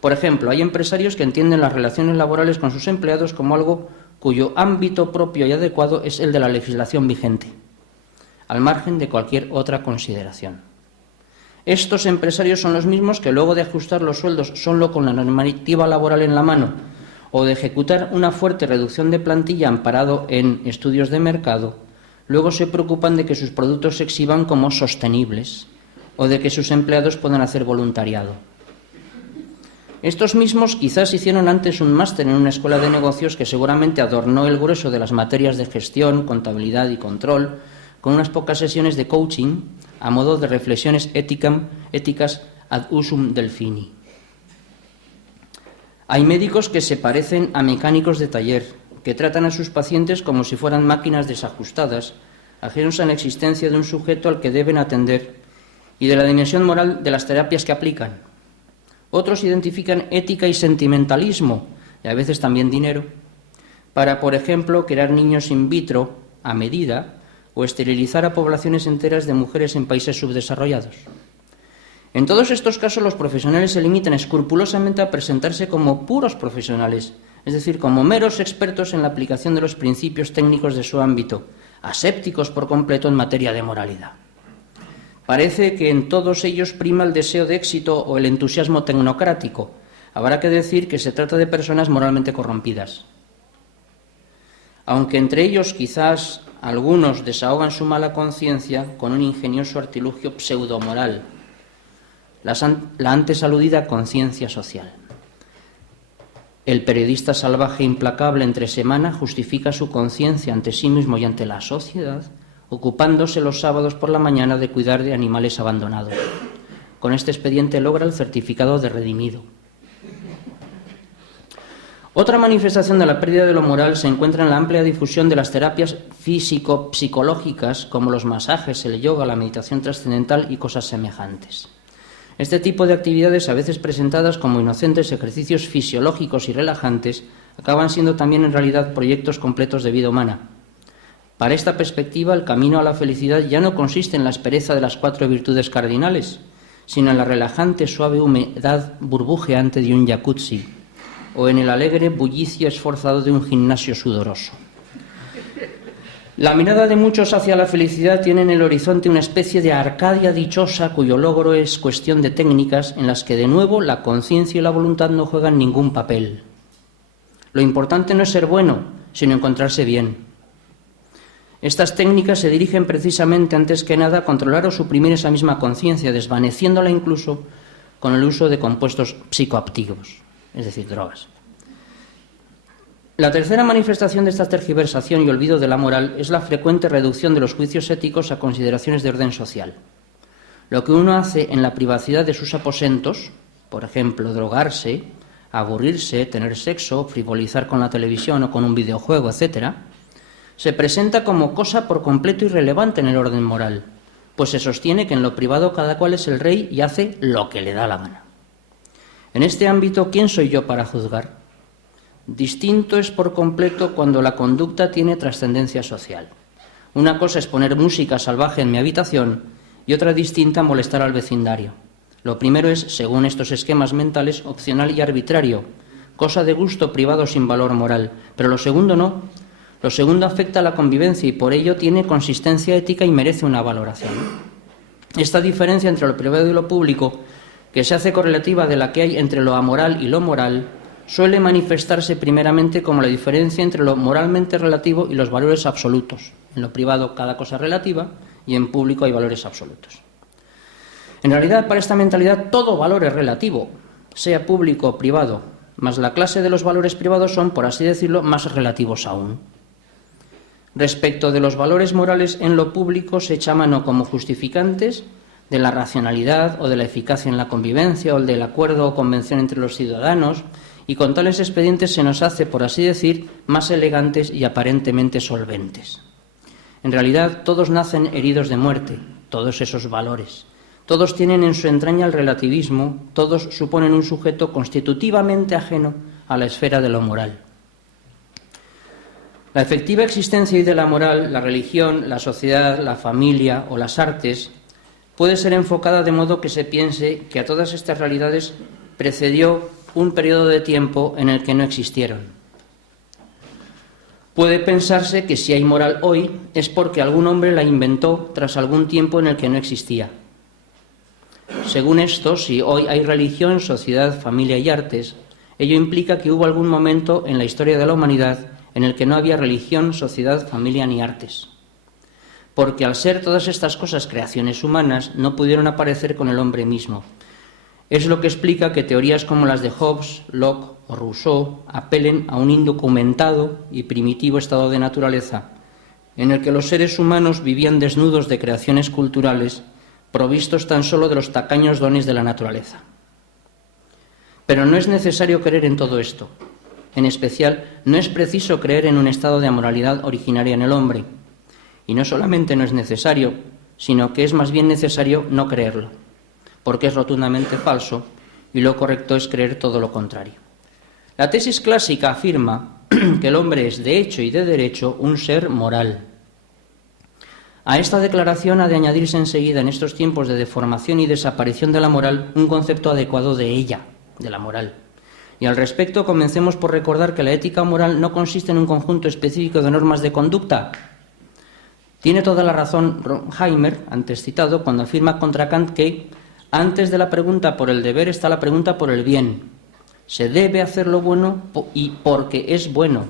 Por ejemplo, hay empresarios que entienden las relaciones laborales con sus empleados como algo cuyo ámbito propio y adecuado es el de la legislación vigente, al margen de cualquier otra consideración. Estos empresarios son los mismos que, luego de ajustar los sueldos solo con la normativa laboral en la mano o de ejecutar una fuerte reducción de plantilla amparado en estudios de mercado, luego se preocupan de que sus productos se exhiban como sostenibles o de que sus empleados puedan hacer voluntariado. Estos mismos quizás hicieron antes un máster en una escuela de negocios que seguramente adornó el grueso de las materias de gestión, contabilidad y control con unas pocas sesiones de coaching a modo de reflexiones éticas ad usum delphini. Hay médicos que se parecen a mecánicos de taller, que tratan a sus pacientes como si fueran máquinas desajustadas, ajenos a la existencia de un sujeto al que deben atender y de la dimensión moral de las terapias que aplican. Otros identifican ética y sentimentalismo, y a veces también dinero, para, por ejemplo, crear niños in vitro a medida o esterilizar a poblaciones enteras de mujeres en países subdesarrollados. En todos estos casos, los profesionales se limitan escrupulosamente a presentarse como puros profesionales, es decir, como meros expertos en la aplicación de los principios técnicos de su ámbito, asépticos por completo en materia de moralidad. Parece que en todos ellos prima el deseo de éxito o el entusiasmo tecnocrático. Habrá que decir que se trata de personas moralmente corrompidas. Aunque entre ellos quizás algunos desahogan su mala conciencia con un ingenioso artilugio pseudomoral, la antes aludida conciencia social. El periodista salvaje e implacable entre semana justifica su conciencia ante sí mismo y ante la sociedad, ocupándose los sábados por la mañana de cuidar de animales abandonados. Con este expediente logra el certificado de redimido. Otra manifestación de la pérdida de lo moral se encuentra en la amplia difusión de las terapias físico-psicológicas como los masajes, el yoga, la meditación trascendental y cosas semejantes. Este tipo de actividades, a veces presentadas como inocentes ejercicios fisiológicos y relajantes, acaban siendo también en realidad proyectos completos de vida humana. Para esta perspectiva, el camino a la felicidad ya no consiste en la aspereza de las 4 virtudes cardinales, sino en la relajante suave humedad burbujeante de un jacuzzi, o en el alegre bullicio esforzado de un gimnasio sudoroso. La mirada de muchos hacia la felicidad tiene en el horizonte una especie de Arcadia dichosa cuyo logro es cuestión de técnicas en las que de nuevo la conciencia y la voluntad no juegan ningún papel. Lo importante no es ser bueno, sino encontrarse bien. Estas técnicas se dirigen precisamente antes que nada a controlar o suprimir esa misma conciencia, desvaneciéndola incluso con el uso de compuestos psicoactivos, es decir, drogas. La tercera manifestación de esta tergiversación y olvido de la moral es la frecuente reducción de los juicios éticos a consideraciones de orden social. Lo que uno hace en la privacidad de sus aposentos, por ejemplo, drogarse, aburrirse, tener sexo, frivolizar con la televisión o con un videojuego, etc., se presenta como cosa por completo irrelevante en el orden moral, pues se sostiene que en lo privado cada cual es el rey y hace lo que le da la gana. En este ámbito, ¿quién soy yo para juzgar? Distinto es por completo cuando la conducta tiene trascendencia social. Una cosa es poner música salvaje en mi habitación y otra distinta molestar al vecindario. Lo primero es, según estos esquemas mentales, opcional y arbitrario, cosa de gusto privado sin valor moral, pero lo segundo no. Lo segundo afecta a la convivencia y por ello tiene consistencia ética y merece una valoración. Esta diferencia entre lo privado y lo público, que se hace correlativa de la que hay entre lo amoral y lo moral, suele manifestarse primeramente como la diferencia entre lo moralmente relativo y los valores absolutos. En lo privado cada cosa es relativa y en público hay valores absolutos. En realidad, para esta mentalidad todo valor es relativo, sea público o privado, mas la clase de los valores privados son, por así decirlo, más relativos aún. Respecto de los valores morales en lo público se echa mano como justificantes de la racionalidad o de la eficacia en la convivencia o del acuerdo o convención entre los ciudadanos, y con tales expedientes se nos hace, por así decir, más elegantes y aparentemente solventes. En realidad, todos nacen heridos de muerte, todos esos valores. Todos tienen en su entraña el relativismo, todos suponen un sujeto constitutivamente ajeno a la esfera de lo moral. La efectiva existencia hoy de la moral, la religión, la sociedad, la familia o las artes puede ser enfocada de modo que se piense que a todas estas realidades precedió un periodo de tiempo en el que no existieron. Puede pensarse que si hay moral hoy es porque algún hombre la inventó tras algún tiempo en el que no existía. Según esto, si hoy hay religión, sociedad, familia y artes, ello implica que hubo algún momento en la historia de la humanidad en el que no había religión, sociedad, familia ni artes. Porque al ser todas estas cosas creaciones humanas, no pudieron aparecer con el hombre mismo. Es lo que explica que teorías como las de Hobbes, Locke o Rousseau apelen a un indocumentado y primitivo estado de naturaleza, en el que los seres humanos vivían desnudos de creaciones culturales, provistos tan solo de los tacaños dones de la naturaleza. Pero no es necesario creer en todo esto. En especial, no es preciso creer en un estado de amoralidad originaria en el hombre. Y no solamente no es necesario, sino que es más bien necesario no creerlo, porque es rotundamente falso y lo correcto es creer todo lo contrario. La tesis clásica afirma que el hombre es de hecho y de derecho un ser moral. A esta declaración ha de añadirse enseguida, en estos tiempos de deformación y desaparición de la moral, un concepto adecuado de ella, de la moral. Y al respecto, comencemos por recordar que la ética moral no consiste en un conjunto específico de normas de conducta. Tiene toda la razón Horkheimer, antes citado, cuando afirma contra Kant que antes de la pregunta por el deber está la pregunta por el bien. Se debe hacer lo bueno y porque es bueno.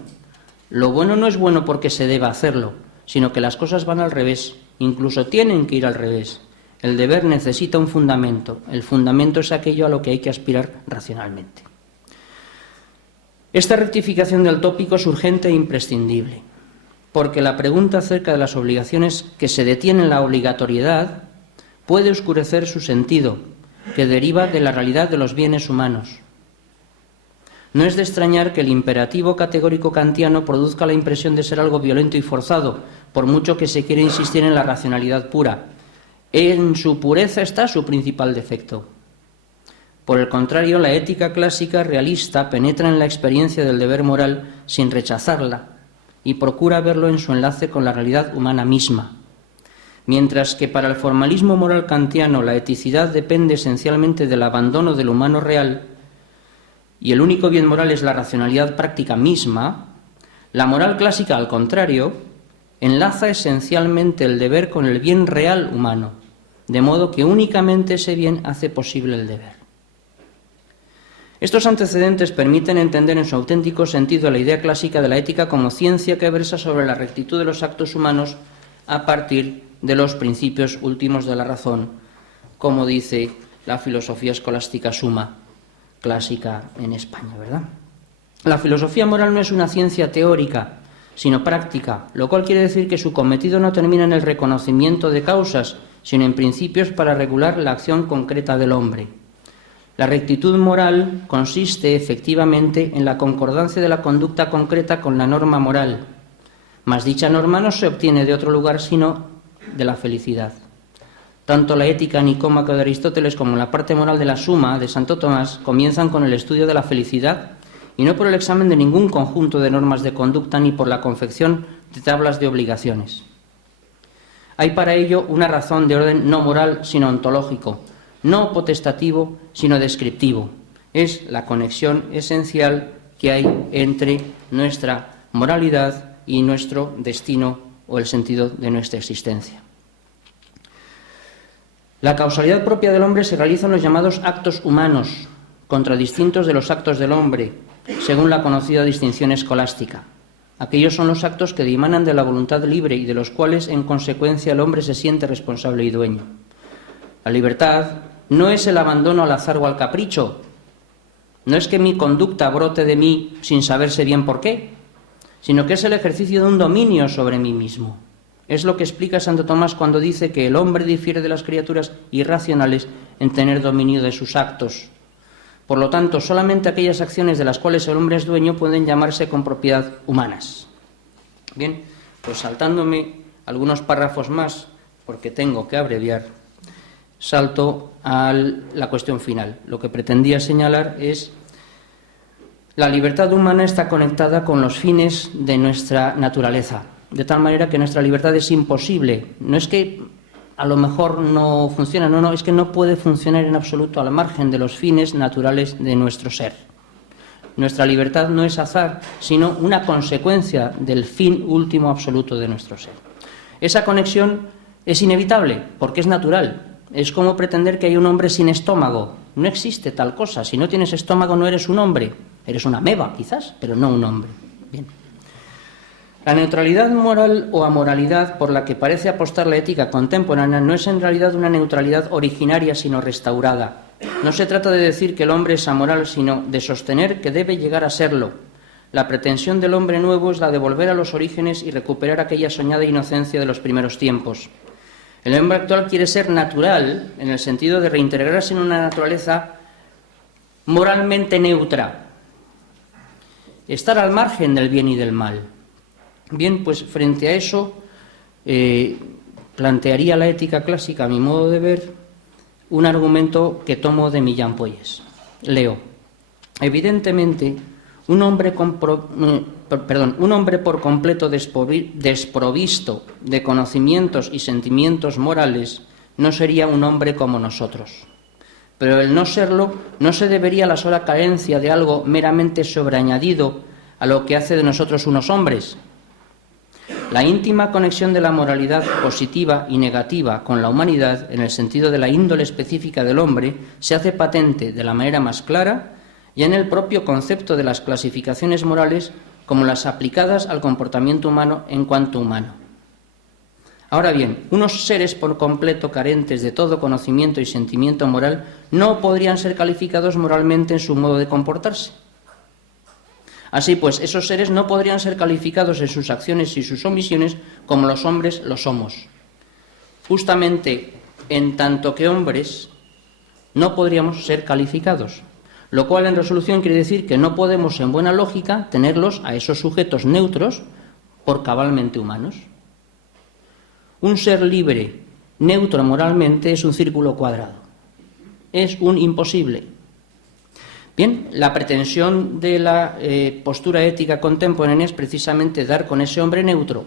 Lo bueno no es bueno porque se deba hacerlo, sino que las cosas van al revés, incluso tienen que ir al revés. El deber necesita un fundamento. El fundamento es aquello a lo que hay que aspirar racionalmente. Esta rectificación del tópico es urgente e imprescindible, porque la pregunta acerca de las obligaciones que se detienen en la obligatoriedad puede oscurecer su sentido, que deriva de la realidad de los bienes humanos. No es de extrañar que el imperativo categórico kantiano produzca la impresión de ser algo violento y forzado, por mucho que se quiera insistir en la racionalidad pura. En su pureza está su principal defecto. Por el contrario, la ética clásica realista penetra en la experiencia del deber moral sin rechazarla y procura verlo en su enlace con la realidad humana misma. Mientras que para el formalismo moral kantiano la eticidad depende esencialmente del abandono del humano real y el único bien moral es la racionalidad práctica misma, la moral clásica, al contrario, enlaza esencialmente el deber con el bien real humano, de modo que únicamente ese bien hace posible el deber. Estos antecedentes permiten entender en su auténtico sentido la idea clásica de la ética como ciencia que versa sobre la rectitud de los actos humanos a partir de los principios últimos de la razón, como dice la filosofía escolástica suma clásica en España, ¿verdad? La filosofía moral no es una ciencia teórica, sino práctica, lo cual quiere decir que su cometido no termina en el reconocimiento de causas, sino en principios para regular la acción concreta del hombre. La rectitud moral consiste efectivamente en la concordancia de la conducta concreta con la norma moral, mas dicha norma no se obtiene de otro lugar sino de la felicidad. Tanto la ética nicómaca de Aristóteles como la parte moral de la Suma de Santo Tomás comienzan con el estudio de la felicidad y no por el examen de ningún conjunto de normas de conducta ni por la confección de tablas de obligaciones. Hay para ello una razón de orden no moral sino ontológico, no potestativo sino descriptivo. Es la conexión esencial que hay entre nuestra moralidad y nuestro destino o el sentido de nuestra existencia. La causalidad propia del hombre se realiza en los llamados actos humanos, contradistintos de los actos del hombre, según la conocida distinción escolástica. Aquellos son los actos que dimanan de la voluntad libre y de los cuales, en consecuencia, el hombre se siente responsable y dueño. La libertad no es el abandono al azar o al capricho, no es que mi conducta brote de mí sin saberse bien por qué, sino que es el ejercicio de un dominio sobre mí mismo. Es lo que explica Santo Tomás cuando dice que el hombre difiere de las criaturas irracionales en tener dominio de sus actos. Por lo tanto, solamente aquellas acciones de las cuales el hombre es dueño pueden llamarse con propiedad humanas. Bien, pues saltándome algunos párrafos más, porque tengo que abreviar, salto a la cuestión final. Lo que pretendía señalar es la libertad humana está conectada con los fines de nuestra naturaleza, de tal manera que nuestra libertad es imposible. No es que a lo mejor no funciona, no, es que no puede funcionar en absoluto al margen de los fines naturales de nuestro ser. Nuestra libertad no es azar, sino una consecuencia del fin último absoluto de nuestro ser. Esa conexión es inevitable, porque es natural. Es como pretender que hay un hombre sin estómago. No existe tal cosa. Si no tienes estómago no eres un hombre. Eres una ameba, quizás, pero no un hombre. Bien. La neutralidad moral o amoralidad por la que parece apostar la ética contemporánea no es en realidad una neutralidad originaria, sino restaurada. No se trata de decir que el hombre es amoral, sino de sostener que debe llegar a serlo. La pretensión del hombre nuevo es la de volver a los orígenes y recuperar aquella soñada inocencia de los primeros tiempos. El hombre actual quiere ser natural, en el sentido de reintegrarse en una naturaleza moralmente neutra, estar al margen del bien y del mal. Bien, pues frente a eso plantearía la ética clásica, a mi modo de ver, un argumento que tomo de Millán Poyes. Leo: evidentemente, un hombre un hombre por completo desprovisto de conocimientos y sentimientos morales no sería un hombre como nosotros. Pero el no serlo no se debería a la sola carencia de algo meramente sobreañadido a lo que hace de nosotros unos hombres. La íntima conexión de la moralidad positiva y negativa con la humanidad, en el sentido de la índole específica del hombre, se hace patente de la manera más clara ya en el propio concepto de las clasificaciones morales como las aplicadas al comportamiento humano en cuanto humano. Ahora bien, unos seres por completo carentes de todo conocimiento y sentimiento moral no podrían ser calificados moralmente en su modo de comportarse. Así pues, esos seres no podrían ser calificados en sus acciones y sus omisiones como los hombres lo somos. Justamente en tanto que hombres no podríamos ser calificados, lo cual en resolución quiere decir que no podemos en buena lógica tenerlos a esos sujetos neutros por cabalmente humanos. Un ser libre, neutro moralmente, es un círculo cuadrado. Es un imposible. Bien, la pretensión de la postura ética contemporánea es precisamente dar con ese hombre neutro,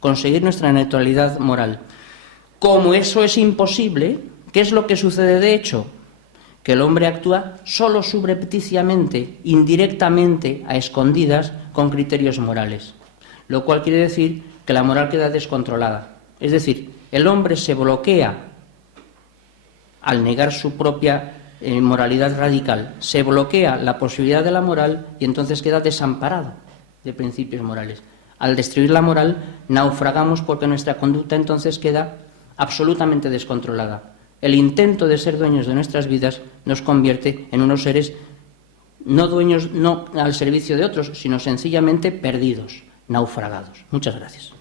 conseguir nuestra neutralidad moral. Como eso es imposible, ¿qué es lo que sucede de hecho? Que el hombre actúa solo subrepticiamente, indirectamente, a escondidas, con criterios morales, lo cual quiere decir que la moral queda descontrolada. Es decir, el hombre se bloquea al negar su propia moralidad radical, se bloquea la posibilidad de la moral y entonces queda desamparado de principios morales. Al destruir la moral, naufragamos porque nuestra conducta entonces queda absolutamente descontrolada. El intento de ser dueños de nuestras vidas nos convierte en unos seres no dueños, no al servicio de otros, sino sencillamente perdidos, naufragados. Muchas gracias.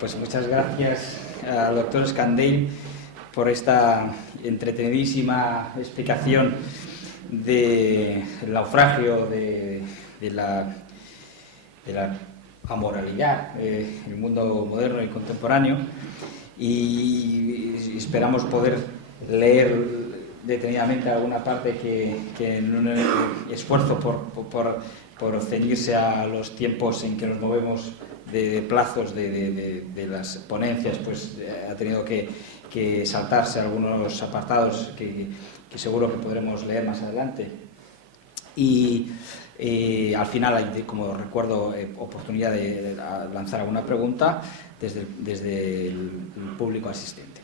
Pues muchas gracias al doctor Escandell por esta entretenidísima explicación del naufragio de la amoralidad en el mundo moderno y contemporáneo, y esperamos poder leer detenidamente alguna parte que en un esfuerzo por ceñirse a los tiempos en que nos movemos de plazos de las ponencias, pues ha tenido que saltarse algunos apartados que seguro que podremos leer más adelante. Y al final hay, como recuerdo, oportunidad de lanzar alguna pregunta desde el público asistente.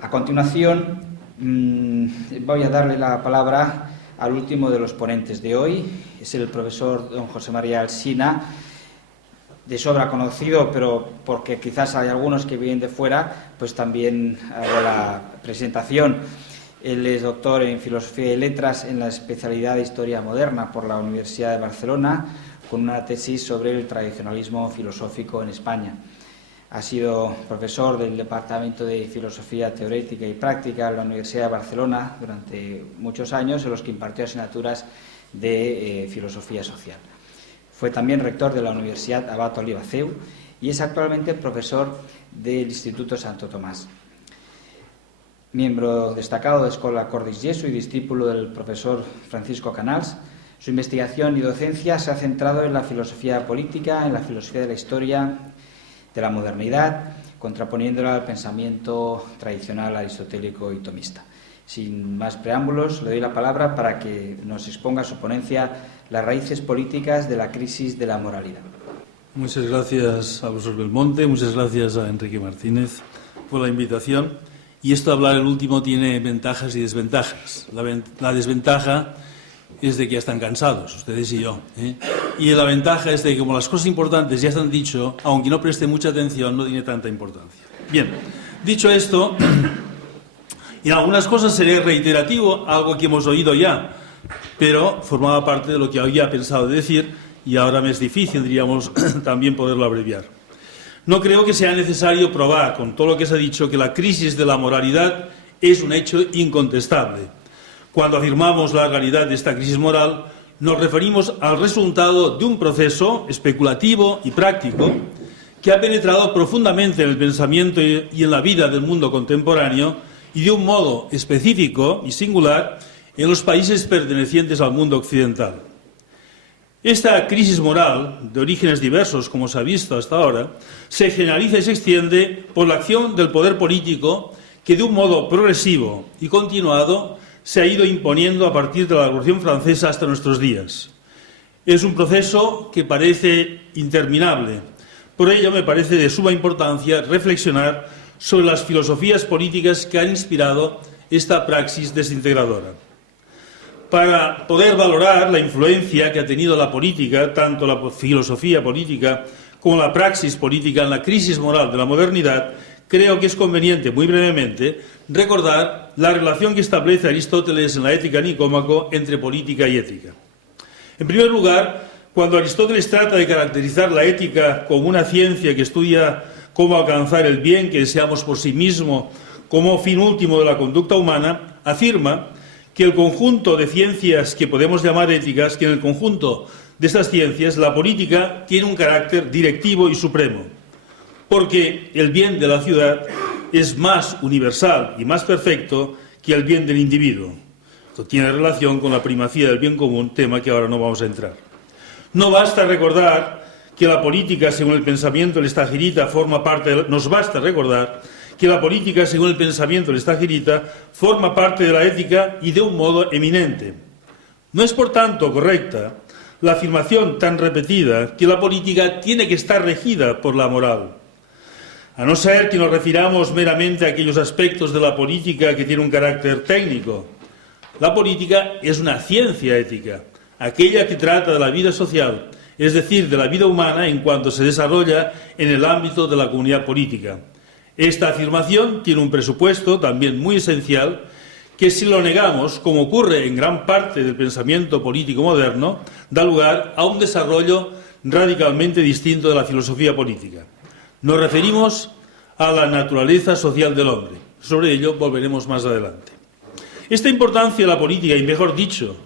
A continuación, voy a darle la palabra al último de los ponentes de hoy. Es el profesor don José María Alsina, de sobra conocido, pero porque quizás hay algunos que vienen de fuera, pues también hago la presentación. Él es doctor en Filosofía y Letras en la especialidad de Historia Moderna por la Universidad de Barcelona, con una tesis sobre el tradicionalismo filosófico en España. Ha sido profesor del Departamento de Filosofía Teórica y Práctica en la Universidad de Barcelona durante muchos años, en los que impartió asignaturas de filosofía social. Fue también rector de la Universidad Abat Olivaceu y es actualmente profesor del Instituto Santo Tomás. Miembro destacado de Escola Cordis Jesu y discípulo del profesor Francisco Canals, su investigación y docencia se ha centrado en la filosofía política, en la filosofía de la historia, de la modernidad, contraponiéndola al pensamiento tradicional aristotélico y tomista. Sin más preámbulos, le doy la palabra para que nos exponga su ponencia Las raíces políticas de la crisis de la moralidad. Muchas gracias a profesor Belmonte, muchas gracias a Enrique Martínez por la invitación. Y esto de hablar el último tiene ventajas y desventajas. La desventaja es de que ya están cansados, ustedes y yo, ¿eh? Y la ventaja es de que como las cosas importantes ya están dicho, aunque no preste mucha atención, no tiene tanta importancia. Bien, dicho esto, y en algunas cosas seré reiterativo, algo que hemos oído ya, pero formaba parte de lo que había pensado decir y ahora me es difícil, diríamos, también poderlo abreviar. No creo que sea necesario probar, con todo lo que se ha dicho, que la crisis de la moralidad es un hecho incontestable. Cuando afirmamos la realidad de esta crisis moral, nos referimos al resultado de un proceso especulativo y práctico que ha penetrado profundamente en el pensamiento y en la vida del mundo contemporáneo y de un modo específico y singular en los países pertenecientes al mundo occidental. Esta crisis moral, de orígenes diversos, como se ha visto hasta ahora, se generaliza y se extiende por la acción del poder político que de un modo progresivo y continuado se ha ido imponiendo a partir de la Revolución Francesa hasta nuestros días. Es un proceso que parece interminable. Por ello me parece de suma importancia reflexionar sobre las filosofías políticas que han inspirado esta praxis desintegradora. Para poder valorar la influencia que ha tenido la política, tanto la filosofía política como la praxis política en la crisis moral de la modernidad, creo que es conveniente, muy brevemente, recordar la relación que establece Aristóteles en la Ética Nicómaco entre política y ética. En primer lugar, cuando Aristóteles trata de caracterizar la ética como una ciencia que estudia cómo alcanzar el bien que deseamos por sí mismo como fin último de la conducta humana, afirma que el conjunto de ciencias que podemos llamar éticas, que en el conjunto de estas ciencias la política tiene un carácter directivo y supremo, porque el bien de la ciudad es más universal y más perfecto que el bien del individuo. Esto tiene relación con la primacía del bien común, tema que ahora no vamos a entrar. No basta recordar que la política, según el pensamiento del Stagirita, forma parte de la ética y de un modo eminente. No es, por tanto, correcta la afirmación tan repetida que la política tiene que estar regida por la moral. A no ser que nos refiramos meramente a aquellos aspectos de la política que tienen un carácter técnico. La política es una ciencia ética, aquella que trata de la vida social, es decir, de la vida humana en cuanto se desarrolla en el ámbito de la comunidad política. Esta afirmación tiene un presupuesto también muy esencial que, si lo negamos, como ocurre en gran parte del pensamiento político moderno, da lugar a un desarrollo radicalmente distinto de la filosofía política. Nos referimos a la naturaleza social del hombre. Sobre ello volveremos más adelante. Esta importancia de la política, y mejor dicho,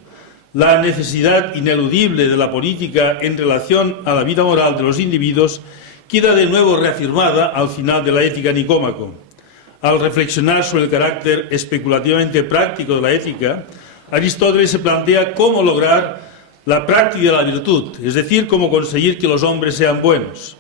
la necesidad ineludible de la política en relación a la vida moral de los individuos, queda de nuevo reafirmada al final de la Ética Nicómaco. Al reflexionar sobre el carácter especulativamente práctico de la ética, Aristóteles se plantea cómo lograr la práctica de la virtud, es decir, cómo conseguir que los hombres sean buenos,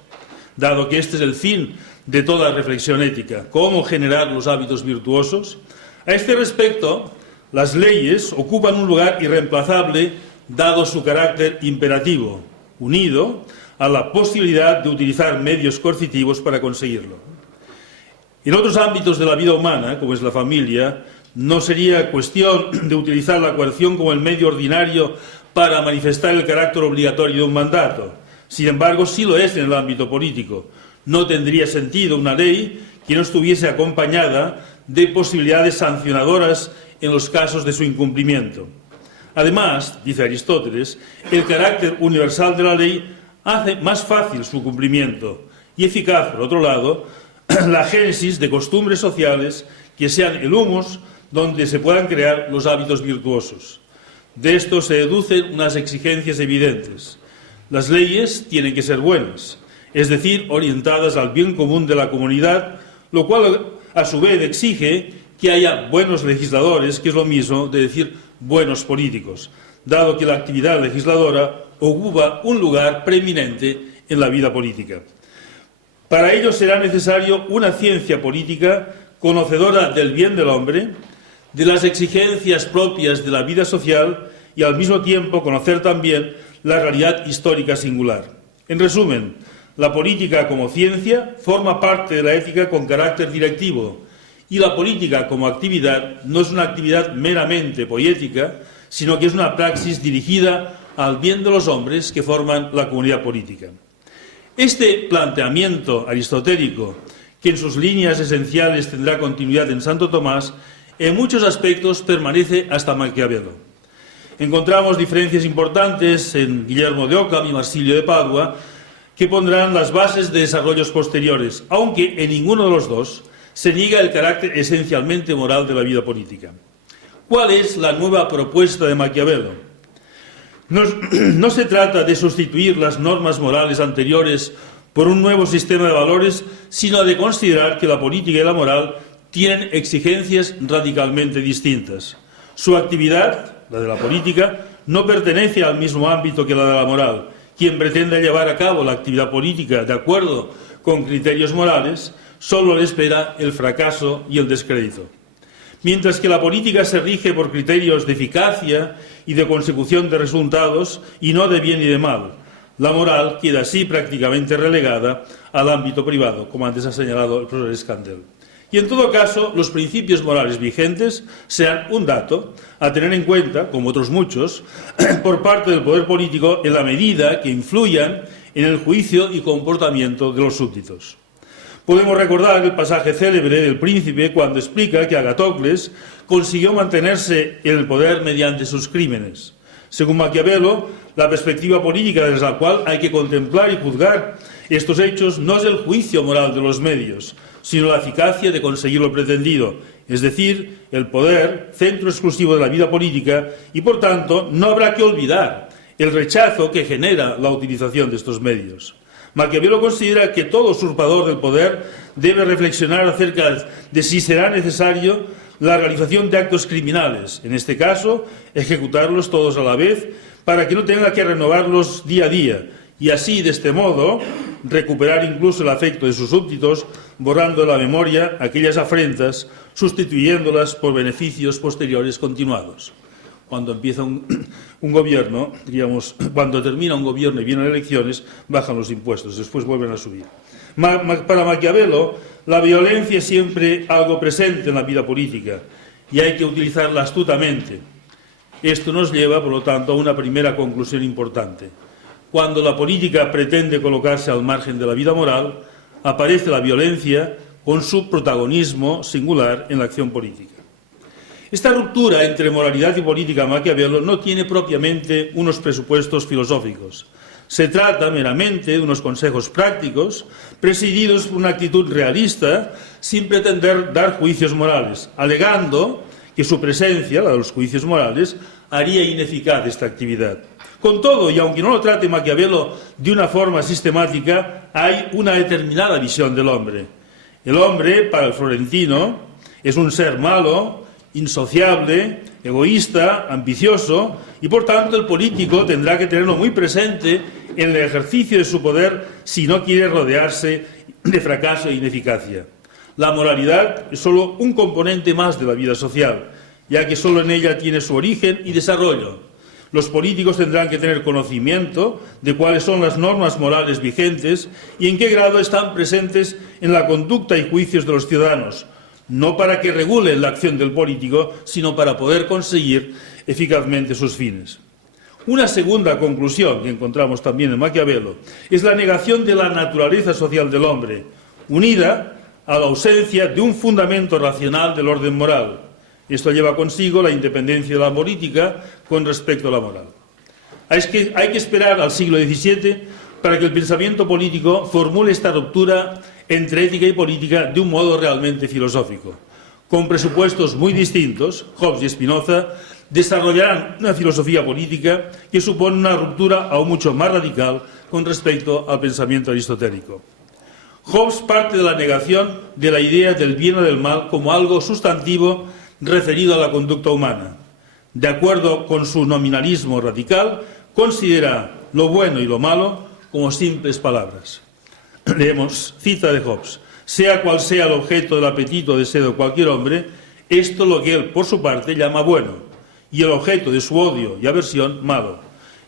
dado que este es el fin de toda reflexión ética, cómo generar los hábitos virtuosos. A este respecto, las leyes ocupan un lugar irreemplazable, dado su carácter imperativo, unido a la posibilidad de utilizar medios coercitivos para conseguirlo. En otros ámbitos de la vida humana, como es la familia, no sería cuestión de utilizar la coerción como el medio ordinario para manifestar el carácter obligatorio de un mandato. Sin embargo, sí lo es en el ámbito político. No tendría sentido una ley que no estuviese acompañada de posibilidades sancionadoras en los casos de su incumplimiento. Además, dice Aristóteles, el carácter universal de la ley hace más fácil su cumplimiento y eficaz, por otro lado, la génesis de costumbres sociales que sean el humus donde se puedan crear los hábitos virtuosos. De esto se deducen unas exigencias evidentes. Las leyes tienen que ser buenas, es decir, orientadas al bien común de la comunidad, lo cual a su vez exige que haya buenos legisladores, que es lo mismo de decir buenos políticos, dado que la actividad legisladora ocupa un lugar preeminente en la vida política. Para ello será necesario una ciencia política conocedora del bien del hombre, de las exigencias propias de la vida social y al mismo tiempo conocer también la realidad histórica singular. En resumen, la política como ciencia forma parte de la ética con carácter directivo y la política como actividad no es una actividad meramente poética, sino que es una praxis dirigida al bien de los hombres que forman la comunidad política. Este planteamiento aristotélico, que en sus líneas esenciales tendrá continuidad en Santo Tomás, en muchos aspectos permanece hasta Maquiavelo. Encontramos diferencias importantes en Guillermo de Ockham y Marsilio de Padua, que pondrán las bases de desarrollos posteriores, aunque en ninguno de los dos se niega el carácter esencialmente moral de la vida política. ¿Cuál es la nueva propuesta de Maquiavelo? No se trata de sustituir las normas morales anteriores por un nuevo sistema de valores, sino de considerar que la política y la moral tienen exigencias radicalmente distintas. Su actividad, la de la política, no pertenece al mismo ámbito que la de la moral. Quien pretenda llevar a cabo la actividad política de acuerdo con criterios morales, solo le espera el fracaso y el descrédito. Mientras que la política se rige por criterios de eficacia y de consecución de resultados y no de bien y de mal, la moral queda así prácticamente relegada al ámbito privado, como antes ha señalado el profesor Scandell. Y en todo caso, los principios morales vigentes sean un dato a tener en cuenta, como otros muchos, por parte del poder político en la medida que influyan en el juicio y comportamiento de los súbditos. Podemos recordar el pasaje célebre del Príncipe cuando explica que Agatocles consiguió mantenerse en el poder mediante sus crímenes. Según Maquiavelo, la perspectiva política desde la cual hay que contemplar y juzgar estos hechos no es el juicio moral de los medios, sino la eficacia de conseguir lo pretendido, es decir, el poder, centro exclusivo de la vida política, y por tanto no habrá que olvidar el rechazo que genera la utilización de estos medios. Maquiavelo considera que todo usurpador del poder debe reflexionar acerca de si será necesario la realización de actos criminales, en este caso, ejecutarlos todos a la vez, para que no tenga que renovarlos día a día, y así, de este modo, recuperar incluso el afecto de sus súbditos, borrando de la memoria aquellas afrentas, sustituyéndolas por beneficios posteriores continuados. Cuando empieza un gobierno, digamos, cuando termina un gobierno y vienen elecciones, bajan los impuestos, después vuelven a subir. Para Maquiavelo, la violencia es siempre algo presente en la vida política y hay que utilizarla astutamente. Esto nos lleva, por lo tanto, a una primera conclusión importante. Cuando la política pretende colocarse al margen de la vida moral, aparece la violencia con su protagonismo singular en la acción política. Esta ruptura entre moralidad y política Maquiavelo no tiene propiamente unos presupuestos filosóficos. Se trata meramente de unos consejos prácticos, presididos por una actitud realista, sin pretender dar juicios morales, alegando que su presencia, la de los juicios morales, haría ineficaz esta actividad. Con todo, y aunque no lo trate Maquiavelo de una forma sistemática, hay una determinada visión del hombre. El hombre, para el florentino, es un ser malo, insociable, egoísta, ambicioso, y por tanto el político tendrá que tenerlo muy presente en el ejercicio de su poder si no quiere rodearse de fracaso e ineficacia. La moralidad es solo un componente más de la vida social, ya que solo en ella tiene su origen y desarrollo. Los políticos tendrán que tener conocimiento de cuáles son las normas morales vigentes y en qué grado están presentes en la conducta y juicios de los ciudadanos, no para que regulen la acción del político, sino para poder conseguir eficazmente sus fines. Una segunda conclusión que encontramos también en Maquiavelo es la negación de la naturaleza social del hombre, unida a la ausencia de un fundamento racional del orden moral. Esto lleva consigo la independencia de la política con respecto a la moral. Hay que esperar al siglo XVII para que el pensamiento político formule esta ruptura entre ética y política de un modo realmente filosófico. Con presupuestos muy distintos, Hobbes y Spinoza desarrollarán una filosofía política que supone una ruptura aún mucho más radical con respecto al pensamiento aristotélico. Hobbes parte de la negación de la idea del bien o del mal como algo sustantivo referido a la conducta humana. De acuerdo con su nominalismo radical, considera lo bueno y lo malo como simples palabras. Leemos, cita de Hobbes: sea cual sea el objeto del apetito o deseo de cualquier hombre, esto es lo que él, por su parte, llama bueno, y el objeto de su odio y aversión, malo,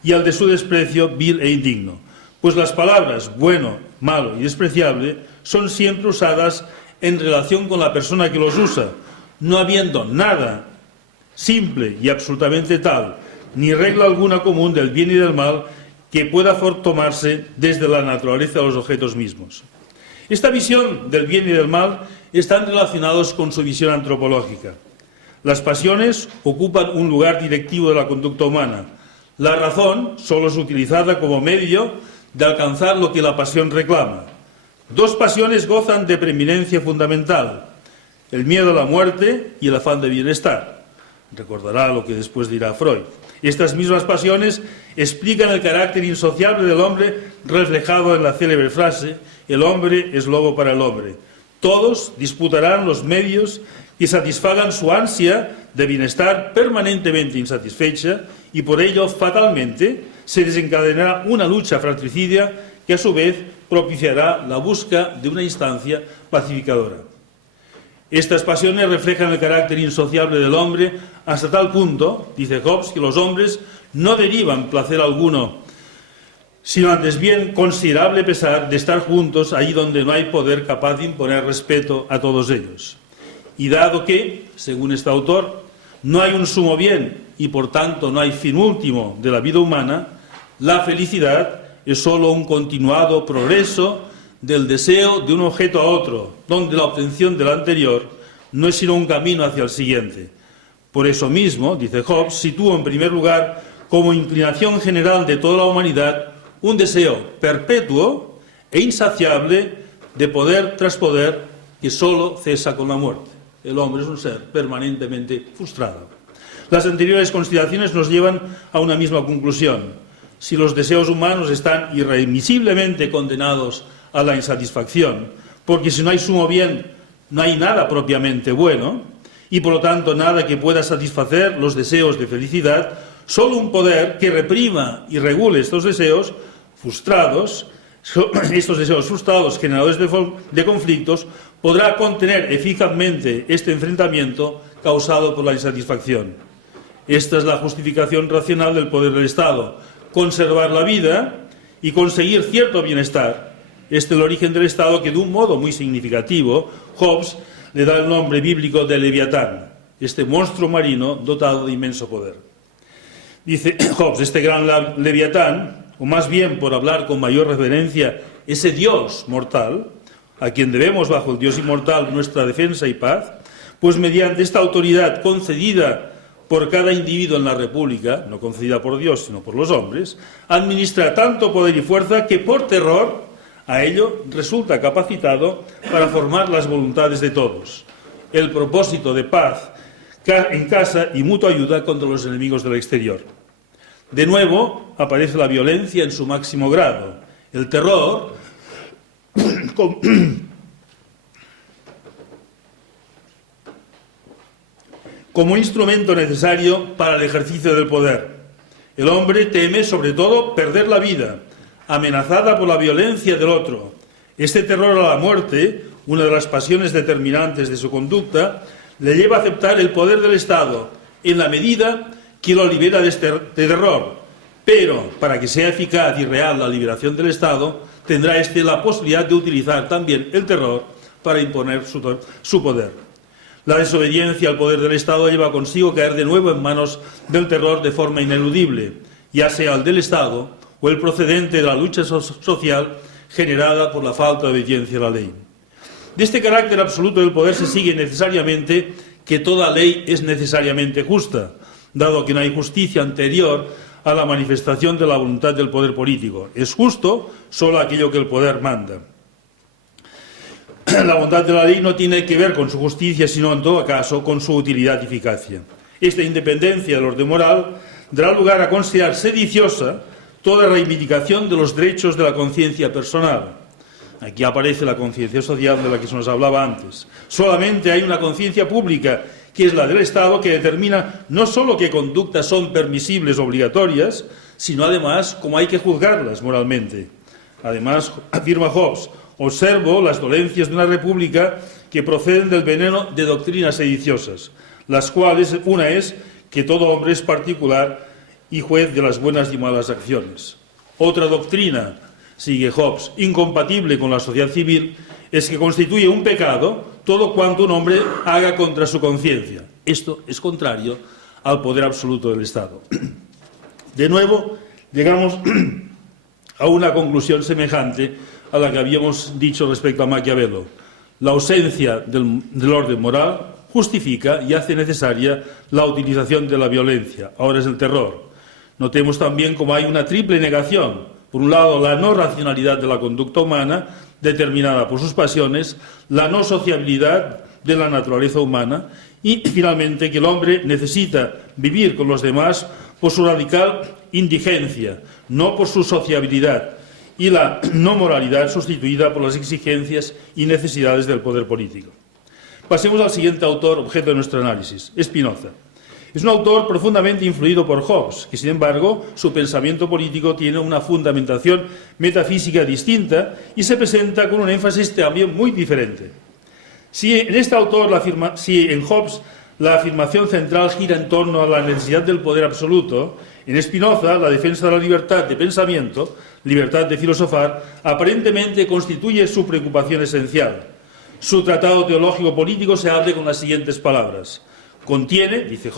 y al de su desprecio, vil e indigno. Pues las palabras bueno, malo y despreciable son siempre usadas en relación con la persona que los usa, no habiendo nada simple y absolutamente tal, ni regla alguna común del bien y del mal que pueda tomarse desde la naturaleza de los objetos mismos. Esta visión del bien y del mal están relacionados con su visión antropológica. Las pasiones ocupan un lugar directivo de la conducta humana. La razón solo es utilizada como medio de alcanzar lo que la pasión reclama. Dos pasiones gozan de preeminencia fundamental: el miedo a la muerte y el afán de bienestar. Recordará lo que después dirá Freud. Estas mismas pasiones explican el carácter insociable del hombre reflejado en la célebre frase: el hombre es lobo para el hombre. Todos disputarán los medios que satisfagan su ansia de bienestar permanentemente insatisfecha y por ello fatalmente se desencadenará una lucha fratricida que a su vez propiciará la búsqueda de una instancia pacificadora. Estas pasiones reflejan el carácter insociable del hombre hasta tal punto, dice Hobbes, que los hombres no derivan placer alguno, sino antes bien considerable pesar de estar juntos allí donde no hay poder capaz de imponer respeto a todos ellos. Y dado que, según este autor, no hay un sumo bien y por tanto no hay fin último de la vida humana, la felicidad es sólo un continuado progreso del deseo de un objeto a otro, donde la obtención del anterior no es sino un camino hacia el siguiente. Por eso mismo, dice Hobbes, sitúa en primer lugar como inclinación general de toda la humanidad un deseo perpetuo e insaciable de poder tras poder que sólo cesa con la muerte. El hombre es un ser permanentemente frustrado. Las anteriores consideraciones nos llevan a una misma conclusión. Si los deseos humanos están irremisiblemente condenados a la insatisfacción, porque si no hay sumo bien, no hay nada propiamente bueno, y por lo tanto nada que pueda satisfacer los deseos de felicidad, solo un poder que reprima y regule estos deseos frustrados, generadores de conflictos, podrá contener eficazmente este enfrentamiento causado por la insatisfacción. Esta es la justificación racional del poder del Estado: conservar la vida y conseguir cierto bienestar. Este es el origen del Estado que, de un modo muy significativo, Hobbes le da el nombre bíblico de Leviatán, este monstruo marino dotado de inmenso poder. Dice Hobbes, este gran Leviatán, o más bien, por hablar con mayor reverencia, ese Dios mortal, a quien debemos bajo el Dios inmortal nuestra defensa y paz, pues mediante esta autoridad concedida por cada individuo en la República, no concedida por Dios, sino por los hombres, administra tanto poder y fuerza que por terror a ello resulta capacitado para formar las voluntades de todos. El propósito de paz en casa y mutua ayuda contra los enemigos del exterior. De nuevo aparece la violencia en su máximo grado. El terror como instrumento necesario para el ejercicio del poder. El hombre teme sobre todo perder la vida, amenazada por la violencia del otro. Este terror a la muerte, una de las pasiones determinantes de su conducta, le lleva a aceptar el poder del Estado en la medida que lo libera de este terror. Pero, para que sea eficaz y real la liberación del Estado, tendrá éste la posibilidad de utilizar también el terror para imponer su poder. La desobediencia al poder del Estado lleva consigo caer de nuevo en manos del terror de forma ineludible, ya sea el del Estado o el procedente de la lucha social generada por la falta de obediencia a la ley. De este carácter absoluto del poder se sigue necesariamente que toda ley es necesariamente justa, dado que no hay justicia anterior a la manifestación de la voluntad del poder político. Es justo solo aquello que el poder manda. La bondad de la ley no tiene que ver con su justicia, sino en todo caso con su utilidad y eficacia. Esta independencia del orden moral dará lugar a considerar sediciosa toda reivindicación de los derechos de la conciencia personal. Aquí aparece la conciencia social de la que se nos hablaba antes. Solamente hay una conciencia pública, que es la del Estado, que determina no solo qué conductas son permisibles o obligatorias, sino además cómo hay que juzgarlas moralmente. Además, afirma Hobbes, observo las dolencias de una república que proceden del veneno de doctrinas sediciosas, las cuales una es que todo hombre es particular y juez de las buenas y malas acciones. Otra doctrina, sigue Hobbes, incompatible con la sociedad civil, es que constituye un pecado todo cuanto un hombre haga contra su conciencia. Esto es contrario al poder absoluto del Estado. De nuevo, llegamos a una conclusión semejante a la que habíamos dicho respecto a Maquiavelo. La ausencia del orden moral justifica y hace necesaria la utilización de la violencia. Ahora es el terror. Notemos también cómo hay una triple negación. Por un lado, la no racionalidad de la conducta humana, determinada por sus pasiones, la no sociabilidad de la naturaleza humana y, finalmente, que el hombre necesita vivir con los demás por su radical indigencia, no por su sociabilidad, y la no moralidad sustituida por las exigencias y necesidades del poder político. Pasemos al siguiente autor, objeto de nuestro análisis, Spinoza. Es un autor profundamente influido por Hobbes, que sin embargo su pensamiento político tiene una fundamentación metafísica distinta y se presenta con un énfasis también muy diferente. Si en este autor, si en Hobbes la afirmación central gira en torno a la necesidad del poder absoluto, en Spinoza la defensa de la libertad de pensamiento, libertad de filosofar, aparentemente constituye su preocupación esencial. Su tratado teológico político se abre con las siguientes palabras. Contiene, dice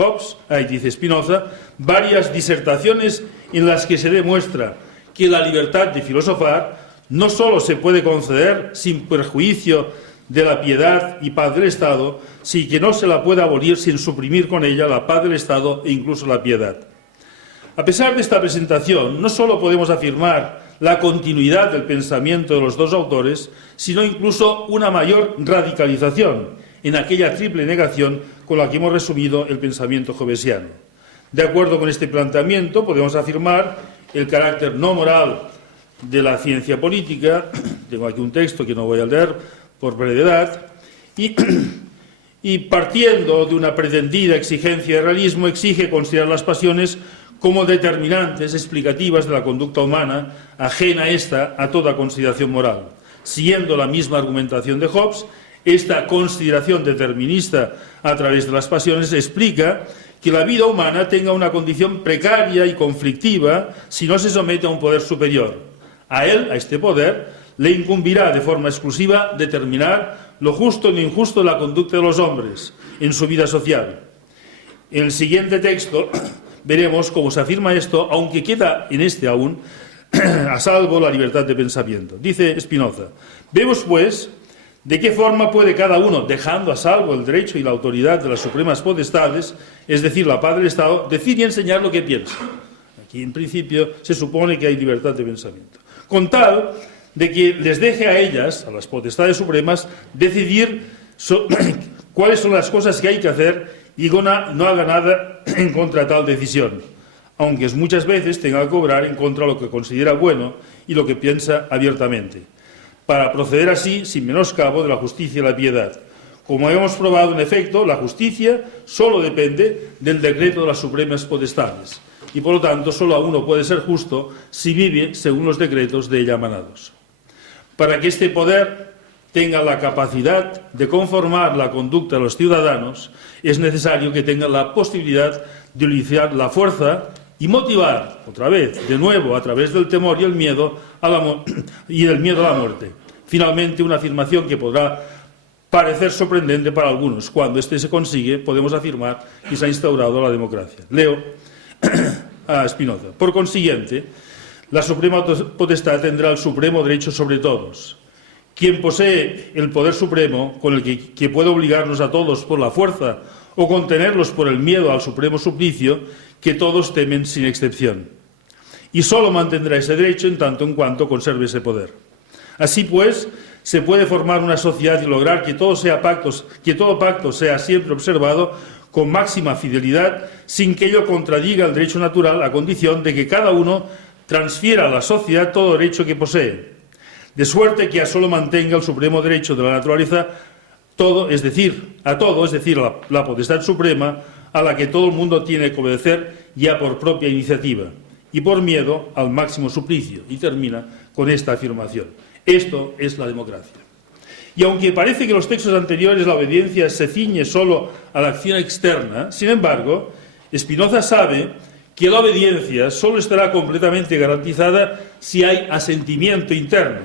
dice Spinoza, varias disertaciones en las que se demuestra que la libertad de filosofar no sólo se puede conceder sin perjuicio de la piedad y paz del Estado, sino que no se la puede abolir sin suprimir con ella la paz del Estado e incluso la piedad. A pesar de esta presentación, no sólo podemos afirmar la continuidad del pensamiento de los dos autores, sino incluso una mayor radicalización en aquella triple negación con la que hemos resumido el pensamiento hobbesiano. De acuerdo con este planteamiento, podemos afirmar el carácter no moral de la ciencia política. Tengo aquí un texto que no voy a leer por brevedad, y partiendo de una pretendida exigencia de realismo, exige considerar las pasiones como determinantes explicativas de la conducta humana, ajena esta a toda consideración moral. Siguiendo la misma argumentación de Hobbes, esta consideración determinista a través de las pasiones explica que la vida humana tenga una condición precaria y conflictiva si no se somete a un poder superior. A él, a este poder, le incumbirá de forma exclusiva determinar lo justo y lo injusto de la conducta de los hombres en su vida social. En el siguiente texto veremos cómo se afirma esto, aunque queda en este aún a salvo la libertad de pensamiento. Dice Spinoza: vemos, pues, de qué forma puede cada uno, dejando a salvo el derecho y la autoridad de las supremas potestades, es decir, la paz del Estado, decir y enseñar lo que piensa. Aquí, en principio, se supone que hay libertad de pensamiento. Con tal de que les deje a ellas, a las potestades supremas, decidir cuáles son las cosas que hay que hacer y no haga nada en contra de tal decisión, aunque muchas veces tenga que cobrar en contra de lo que considera bueno y lo que piensa abiertamente, para proceder así sin menoscabo de la justicia y la piedad. Como hemos probado, en efecto, la justicia solo depende del decreto de las supremas potestades, y por lo tanto solo a uno puede ser justo si vive según los decretos de ella emanados. Para que este poder tenga la capacidad de conformar la conducta de los ciudadanos, es necesario que tenga la posibilidad de utilizar la fuerza y motivar, otra vez, de nuevo, a través del temor y el miedo a la muerte. Finalmente, una afirmación que podrá parecer sorprendente para algunos. Cuando éste se consigue, podemos afirmar que se ha instaurado la democracia. Leo a Spinoza. Por consiguiente, la suprema potestad tendrá el supremo derecho sobre todos. Quien posee el poder supremo, con el que puede obligarnos a todos por la fuerza o contenerlos por el miedo al supremo suplicio, que todos temen sin excepción. Y solo mantendrá ese derecho en tanto en cuanto conserve ese poder. Así pues, se puede formar una sociedad y lograr que todo pacto sea siempre observado con máxima fidelidad, sin que ello contradiga el derecho natural, a condición de que cada uno transfiera a la sociedad todo derecho que posee, de suerte que solo mantenga el supremo derecho de la naturaleza es decir, a la potestad suprema, a la que todo el mundo tiene que obedecer ya por propia iniciativa y por miedo al máximo suplicio. Y termina con esta afirmación: esto es la democracia. Y aunque parece que en los textos anteriores la obediencia se ciñe solo a la acción externa, sin embargo, Spinoza sabe que la obediencia solo estará completamente garantizada si hay asentimiento interno,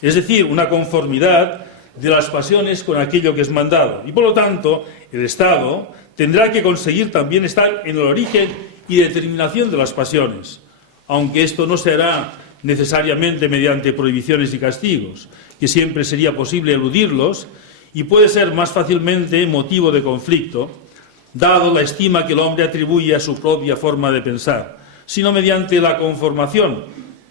es decir, una conformidad de las pasiones con aquello que es mandado. Y por lo tanto, el Estado tendrá que conseguir también estar en el origen y determinación de las pasiones, aunque esto no se hará necesariamente mediante prohibiciones y castigos, que siempre sería posible eludirlos y puede ser más fácilmente motivo de conflicto, dado la estima que el hombre atribuye a su propia forma de pensar, sino mediante la conformación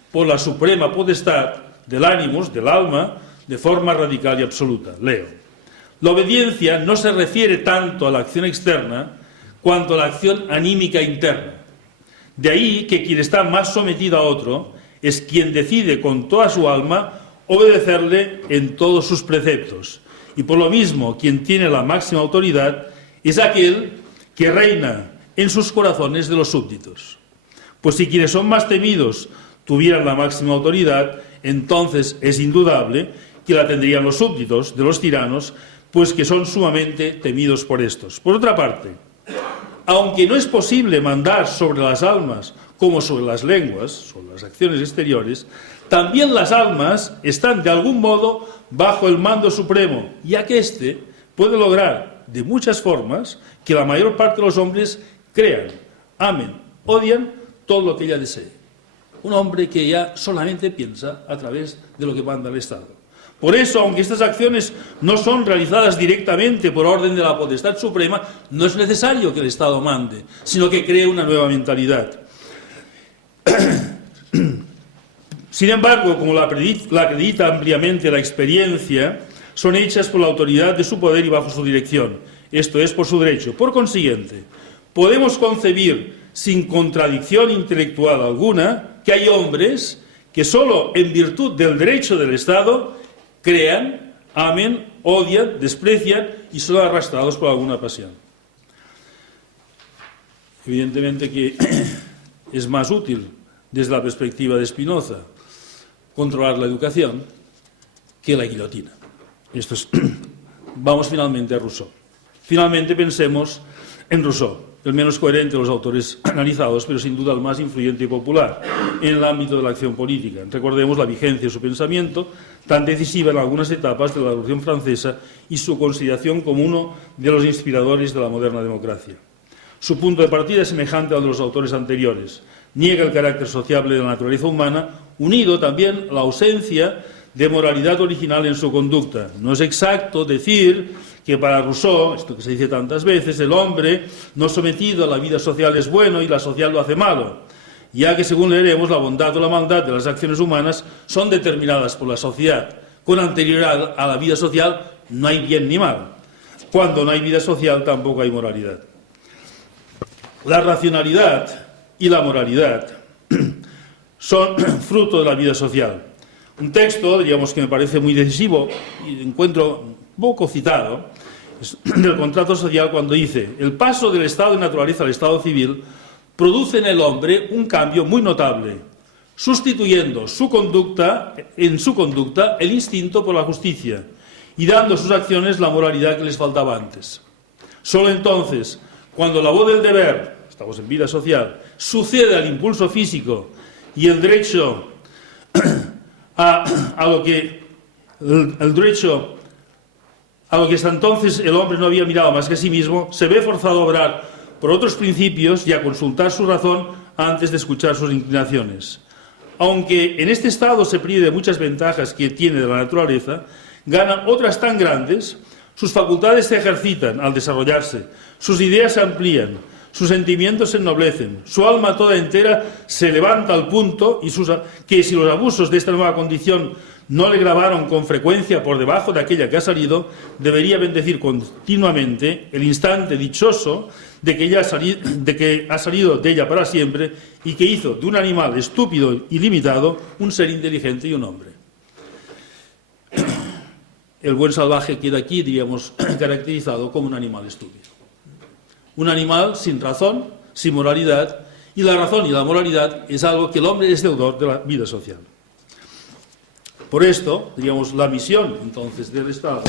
por la suprema potestad del ánimos, del alma, de forma radical y absoluta. Leo. La obediencia no se refiere tanto a la acción externa cuanto a la acción anímica interna. De ahí que quien está más sometido a otro es quien decide con toda su alma obedecerle en todos sus preceptos. Y por lo mismo, quien tiene la máxima autoridad es aquel que reina en sus corazones de los súbditos. Pues si quienes son más temidos tuvieran la máxima autoridad, entonces es indudable que la tendrían los súbditos de los tiranos, pues que son sumamente temidos por estos. Por otra parte, aunque no es posible mandar sobre las almas como sobre las lenguas, sobre las acciones exteriores, también las almas están de algún modo bajo el mando supremo, ya que éste puede lograr de muchas formas que la mayor parte de los hombres crean, amen, odian todo lo que ella desee. Un hombre que ya solamente piensa a través de lo que manda el Estado. Por eso, aunque estas acciones no son realizadas directamente por orden de la potestad suprema, no es necesario que el Estado mande, sino que cree una nueva mentalidad. Sin embargo, como la acredita ampliamente la experiencia, son hechas por la autoridad de su poder y bajo su dirección. Esto es, por su derecho. Por consiguiente, podemos concebir sin contradicción intelectual alguna que hay hombres que solo en virtud del derecho del Estado crean, amen, odian, desprecian y son arrastrados por alguna pasión. Evidentemente que es más útil, desde la perspectiva de Spinoza, controlar la educación que la guillotina. Esto es. Vamos finalmente a Rousseau. Finalmente pensemos en Rousseau, el menos coherente de los autores analizados, pero sin duda el más influyente y popular en el ámbito de la acción política. Recordemos la vigencia de su pensamiento, tan decisiva en algunas etapas de la Revolución Francesa, y su consideración como uno de los inspiradores de la moderna democracia. Su punto de partida es semejante al de los autores anteriores. Niega el carácter sociable de la naturaleza humana, unido también a la ausencia de moralidad original en su conducta. No es exacto decir que para Rousseau, esto que se dice tantas veces, el hombre no sometido a la vida social es bueno y la social lo hace malo, ya que, según leeremos, la bondad o la maldad de las acciones humanas son determinadas por la sociedad. Con anterioridad a la vida social no hay bien ni mal. Cuando no hay vida social tampoco hay moralidad. La racionalidad y la moralidad son fruto de la vida social. Un texto, diríamos, que me parece muy decisivo y encuentro poco citado, es del contrato social, cuando dice: el paso del estado de naturaleza al estado civil produce en el hombre un cambio muy notable, sustituyendo en su conducta el instinto por la justicia y dando a sus acciones la moralidad que les faltaba antes. Solo entonces, cuando la voz del deber, estamos en vida social, sucede al impulso físico y el derecho a lo que hasta entonces el hombre no había mirado más que a sí mismo, se ve forzado a obrar por otros principios y a consultar su razón antes de escuchar sus inclinaciones. Aunque en este estado se prive de muchas ventajas que tiene de la naturaleza, gana otras tan grandes, sus facultades se ejercitan al desarrollarse, sus ideas se amplían, sus sentimientos se ennoblecen, su alma toda entera se levanta al punto que si los abusos de esta nueva condición no le grabaron con frecuencia por debajo de aquella que ha salido, debería bendecir continuamente el instante dichoso de que ha salido de ella para siempre y que hizo de un animal estúpido y limitado un ser inteligente y un hombre. El buen salvaje queda aquí, diríamos, caracterizado como un animal estúpido. Un animal sin razón, sin moralidad, y la razón y la moralidad es algo que el hombre es deudor de la vida social. Por esto, diríamos, la misión entonces del Estado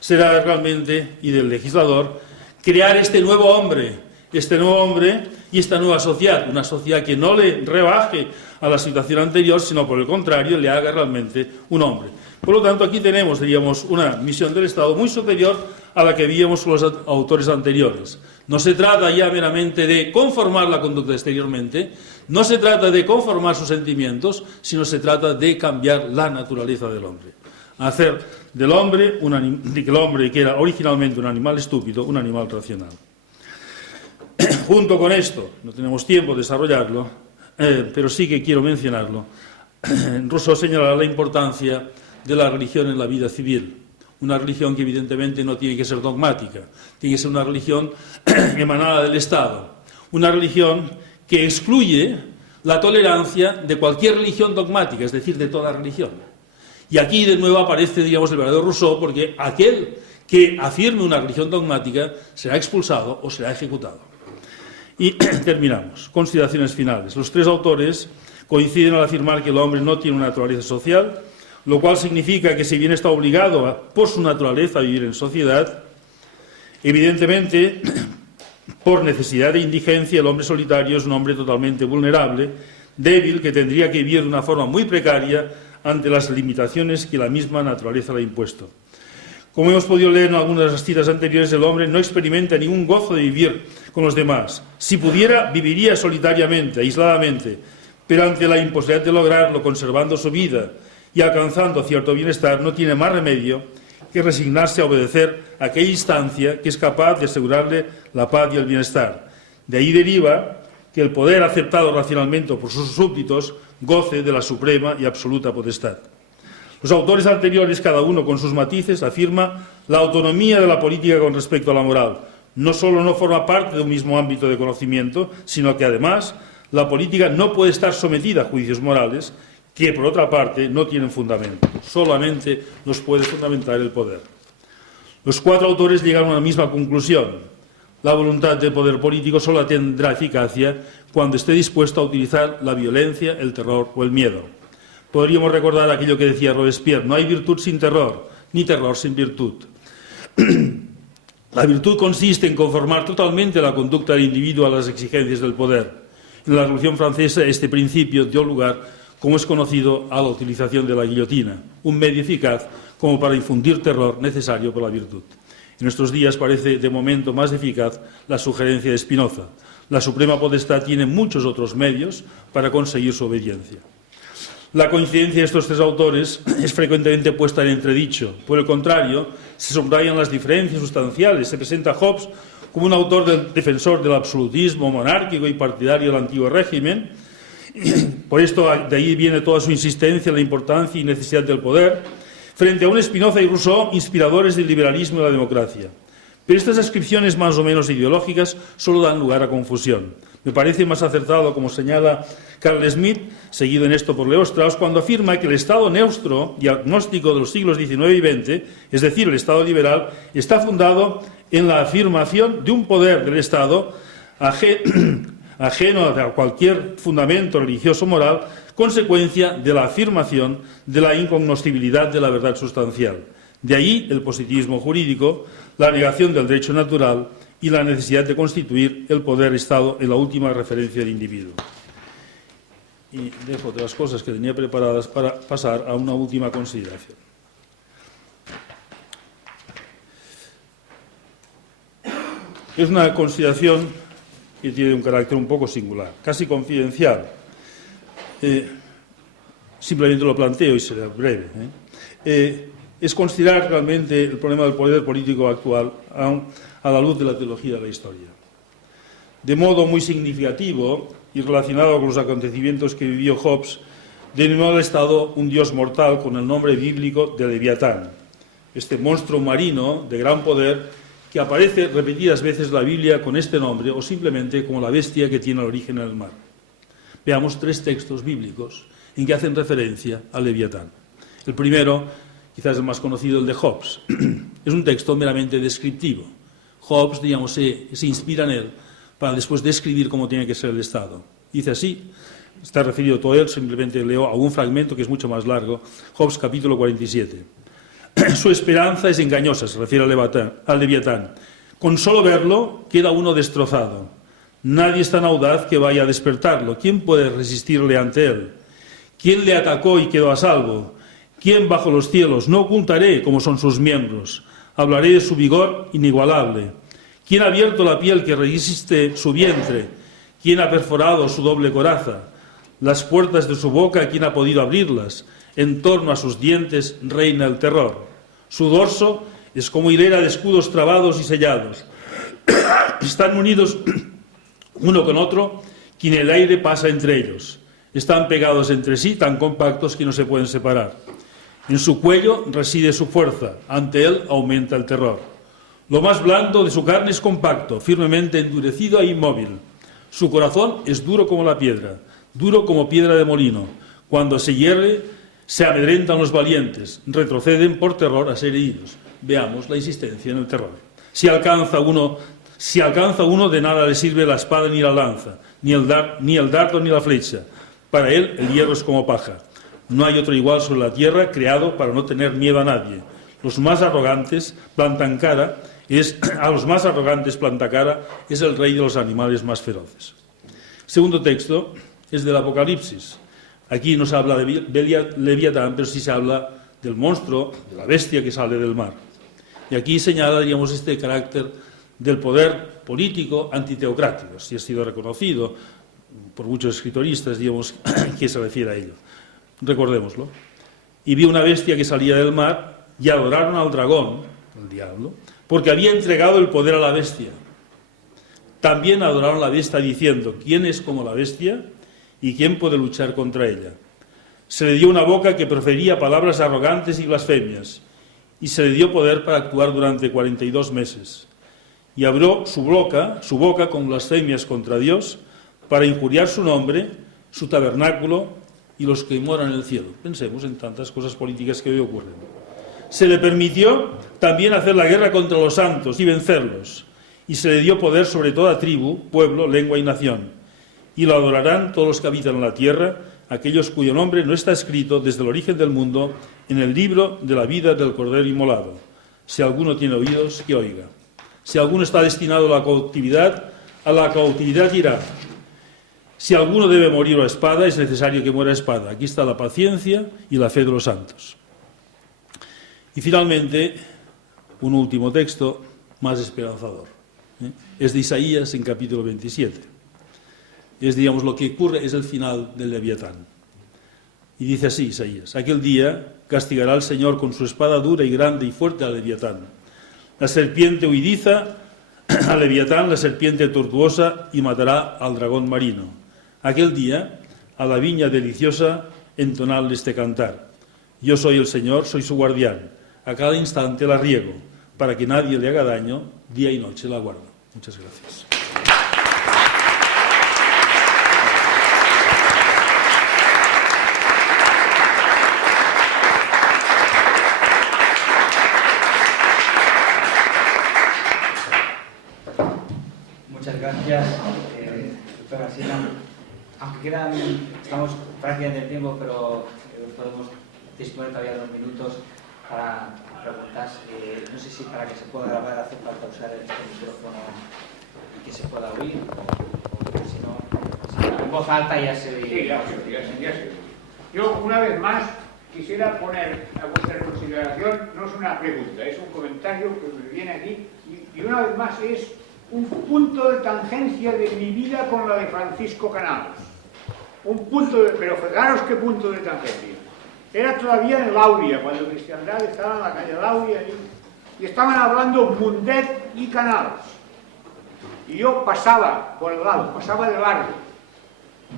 será realmente, y del legislador, crear este nuevo hombre y esta nueva sociedad, una sociedad que no le rebaje a la situación anterior, sino por el contrario, le haga realmente un hombre. Por lo tanto, aquí tenemos, diríamos, una misión del Estado muy superior a la que víamos con los autores anteriores. No se trata ya meramente de conformar la conducta exteriormente, no se trata de conformar sus sentimientos, sino se trata de cambiar la naturaleza del hombre. Hacer del hombre, el hombre que era originalmente un animal estúpido, un animal racional. Junto con esto, no tenemos tiempo de desarrollarlo, pero sí que quiero mencionarlo, Rousseau señalará la importancia de la religión en la vida civil. Una religión que evidentemente no tiene que ser dogmática, tiene que ser una religión emanada del Estado, una religión que excluye la tolerancia de cualquier religión dogmática, es decir, de toda religión. Y aquí de nuevo aparece, digamos, el verdadero Rousseau, porque aquel que afirme una religión dogmática será expulsado o será ejecutado. Y terminamos. Consideraciones finales. Los tres autores coinciden al afirmar que el hombre no tiene una naturaleza social, lo cual significa que si bien está obligado por su naturaleza a vivir en sociedad, evidentemente, por necesidad de indigencia, el hombre solitario es un hombre totalmente vulnerable, débil, que tendría que vivir de una forma muy precaria ante las limitaciones que la misma naturaleza le ha impuesto. Como hemos podido leer en algunas de las citas anteriores, el hombre no experimenta ningún gozo de vivir con los demás. Si pudiera, viviría solitariamente, aisladamente, pero ante la imposibilidad de lograrlo, conservando su vida y alcanzando cierto bienestar, no tiene más remedio que resignarse a obedecer a aquella instancia que es capaz de asegurarle la paz y el bienestar. De ahí deriva que el poder aceptado racionalmente por sus súbditos goce de la suprema y absoluta potestad. Los autores anteriores, cada uno con sus matices, afirma la autonomía de la política con respecto a la moral. No solo no forma parte de un mismo ámbito de conocimiento, sino que además la política no puede estar sometida a juicios morales que, por otra parte, no tienen fundamento. Solamente los puede fundamentar el poder. Los cuatro autores llegaron a la misma conclusión. La voluntad del poder político solo tendrá eficacia cuando esté dispuesto a utilizar la violencia, el terror o el miedo. Podríamos recordar aquello que decía Robespierre: no hay virtud sin terror, ni terror sin virtud. La virtud consiste en conformar totalmente la conducta del individuo a las exigencias del poder. En la Revolución Francesa este principio dio lugar, como es conocido, a la utilización de la guillotina, un medio eficaz como para infundir terror necesario por la virtud. En nuestros días parece de momento más eficaz la sugerencia de Spinoza. La suprema potestad tiene muchos otros medios para conseguir su obediencia. La coincidencia de estos tres autores es frecuentemente puesta en entredicho. Por el contrario, se subrayan las diferencias sustanciales. Se presenta a Hobbes como un autor defensor del absolutismo monárquico y partidario del antiguo régimen. Por esto, de ahí viene toda su insistencia en la importancia y necesidad del poder, frente a un Spinoza y Rousseau inspiradores del liberalismo y la democracia. Pero estas descripciones más o menos ideológicas solo dan lugar a confusión. Me parece más acertado, como señala Carl Schmitt, seguido en esto por Leo Strauss, cuando afirma que el Estado neutro y agnóstico de los siglos XIX y XX, es decir, el Estado liberal, está fundado en la afirmación de un poder del Estado ajeno a cualquier fundamento religioso o moral, consecuencia de la afirmación de la incognoscibilidad de la verdad sustancial. De ahí el positivismo jurídico, la negación del derecho natural y la necesidad de constituir el poder-Estado en la última referencia del individuo. Y dejo otras cosas que tenía preparadas para pasar a una última consideración. Es una consideración que tiene un carácter un poco singular, casi confidencial. Simplemente lo planteo y será breve. Es considerar realmente el problema del poder político actual a la luz de la teología de la historia. De modo muy significativo y relacionado con los acontecimientos que vivió Hobbes, denominó al Estado un dios mortal con el nombre bíblico de Leviatán, este monstruo marino de gran poder que aparece repetidas veces en la Biblia con este nombre o simplemente como la bestia que tiene el origen en el mar. Veamos tres textos bíblicos en que hacen referencia a Leviatán. El primero, quizás el más conocido, el de Hobbes. Es un texto meramente descriptivo. Hobbes, digamos, se inspira en él para después describir cómo tiene que ser el Estado. Dice así, está referido todo él, simplemente leo algún fragmento que es mucho más largo, Hobbes capítulo 47. Su esperanza es engañosa, se refiere al Leviatán. Con solo verlo queda uno destrozado. Nadie es tan audaz que vaya a despertarlo. ¿Quién puede resistirle ante él? ¿Quién le atacó y quedó a salvo? ¿Quién bajo los cielos? No ocultaré cómo son sus miembros. Hablaré de su vigor inigualable. ¿Quién ha abierto la piel que resiste su vientre? ¿Quién ha perforado su doble coraza? Las puertas de su boca, ¿quién ha podido abrirlas? En torno a sus dientes reina el terror. Su dorso es como hilera de escudos trabados y sellados. Están unidos uno con otro, quien el aire pasa entre ellos. Están pegados entre sí, tan compactos que no se pueden separar. En su cuello reside su fuerza, ante él aumenta el terror. Lo más blando de su carne es compacto, firmemente endurecido e inmóvil. Su corazón es duro como la piedra, duro como piedra de molino. Cuando se hierre, se amedrentan los valientes, retroceden por terror a ser heridos. Veamos la insistencia en el terror. Si alcanza uno Si alcanza uno, de nada le sirve la espada ni la lanza, ni el dardo ni la flecha. Para él el hierro es como paja. No hay otro igual sobre la tierra, creado para no tener miedo a nadie. Los más arrogantes plantan cara, a los más arrogantes planta cara, es el rey de los animales más feroces. Segundo texto es del Apocalipsis. Aquí no se habla de Leviatán, pero sí se habla del monstruo, de la bestia que sale del mar. Y aquí señala, diríamos, este carácter del poder político antiteocrático, si ha sido reconocido por muchos escritoristas, digamos, que se refiere a ello. Recordémoslo. Y vi una bestia que salía del mar y adoraron al dragón, el diablo, porque había entregado el poder a la bestia. También adoraron a la bestia diciendo, ¿quién es como la bestia y quién puede luchar contra ella? Se le dio una boca que profería palabras arrogantes y blasfemias, y se le dio poder para actuar durante 42 meses. Y abrió su boca con blasfemias contra Dios, para injuriar su nombre, su tabernáculo y los que moran en el cielo. Pensemos en tantas cosas políticas que hoy ocurren. Se le permitió también hacer la guerra contra los santos y vencerlos, y se le dio poder sobre toda tribu, pueblo, lengua y nación. Y lo adorarán todos los que habitan en la tierra, aquellos cuyo nombre no está escrito desde el origen del mundo en el libro de la vida del Cordero inmolado. Si alguno tiene oídos, que oiga. Si alguno está destinado a la cautividad irá. Si alguno debe morir a espada, es necesario que muera a espada. Aquí está la paciencia y la fe de los santos. Y finalmente, un último texto más esperanzador. Es de Isaías en capítulo 27. Es, digamos, lo que ocurre, es el final del Leviatán. Y dice así Isaías: aquel día castigará el Señor con su espada dura y grande y fuerte al Leviatán. La serpiente huidiza al Leviatán, la serpiente tortuosa, y matará al dragón marino. Aquel día, a la viña deliciosa, entonadle este cantar. Yo soy el Señor, soy su guardián. A cada instante la riego, para que nadie le haga daño, día y noche la guardo. Muchas gracias. Muchas gracias, doctora Sina. Aunque estamos prácticamente en tiempo, pero podemos disponer todavía de 2 minutos para preguntas. No sé si para que se pueda grabar hace falta usar el micrófono y que se pueda oír, o si no, en voz alta ya se oye. Sí, ya se oye. Yo, una vez más, quisiera poner a vuestra consideración, no es una pregunta, es un comentario que me viene aquí, y una vez más es un punto de tangencia de mi vida con la de Francisco Canals. Pero fijaros qué punto de tangencia. Era todavía en Lauria, cuando Cristiandad estaba en la calle Lauria, y estaban hablando Mundet y Canals. Y yo pasaba por el lado, pasaba de largo.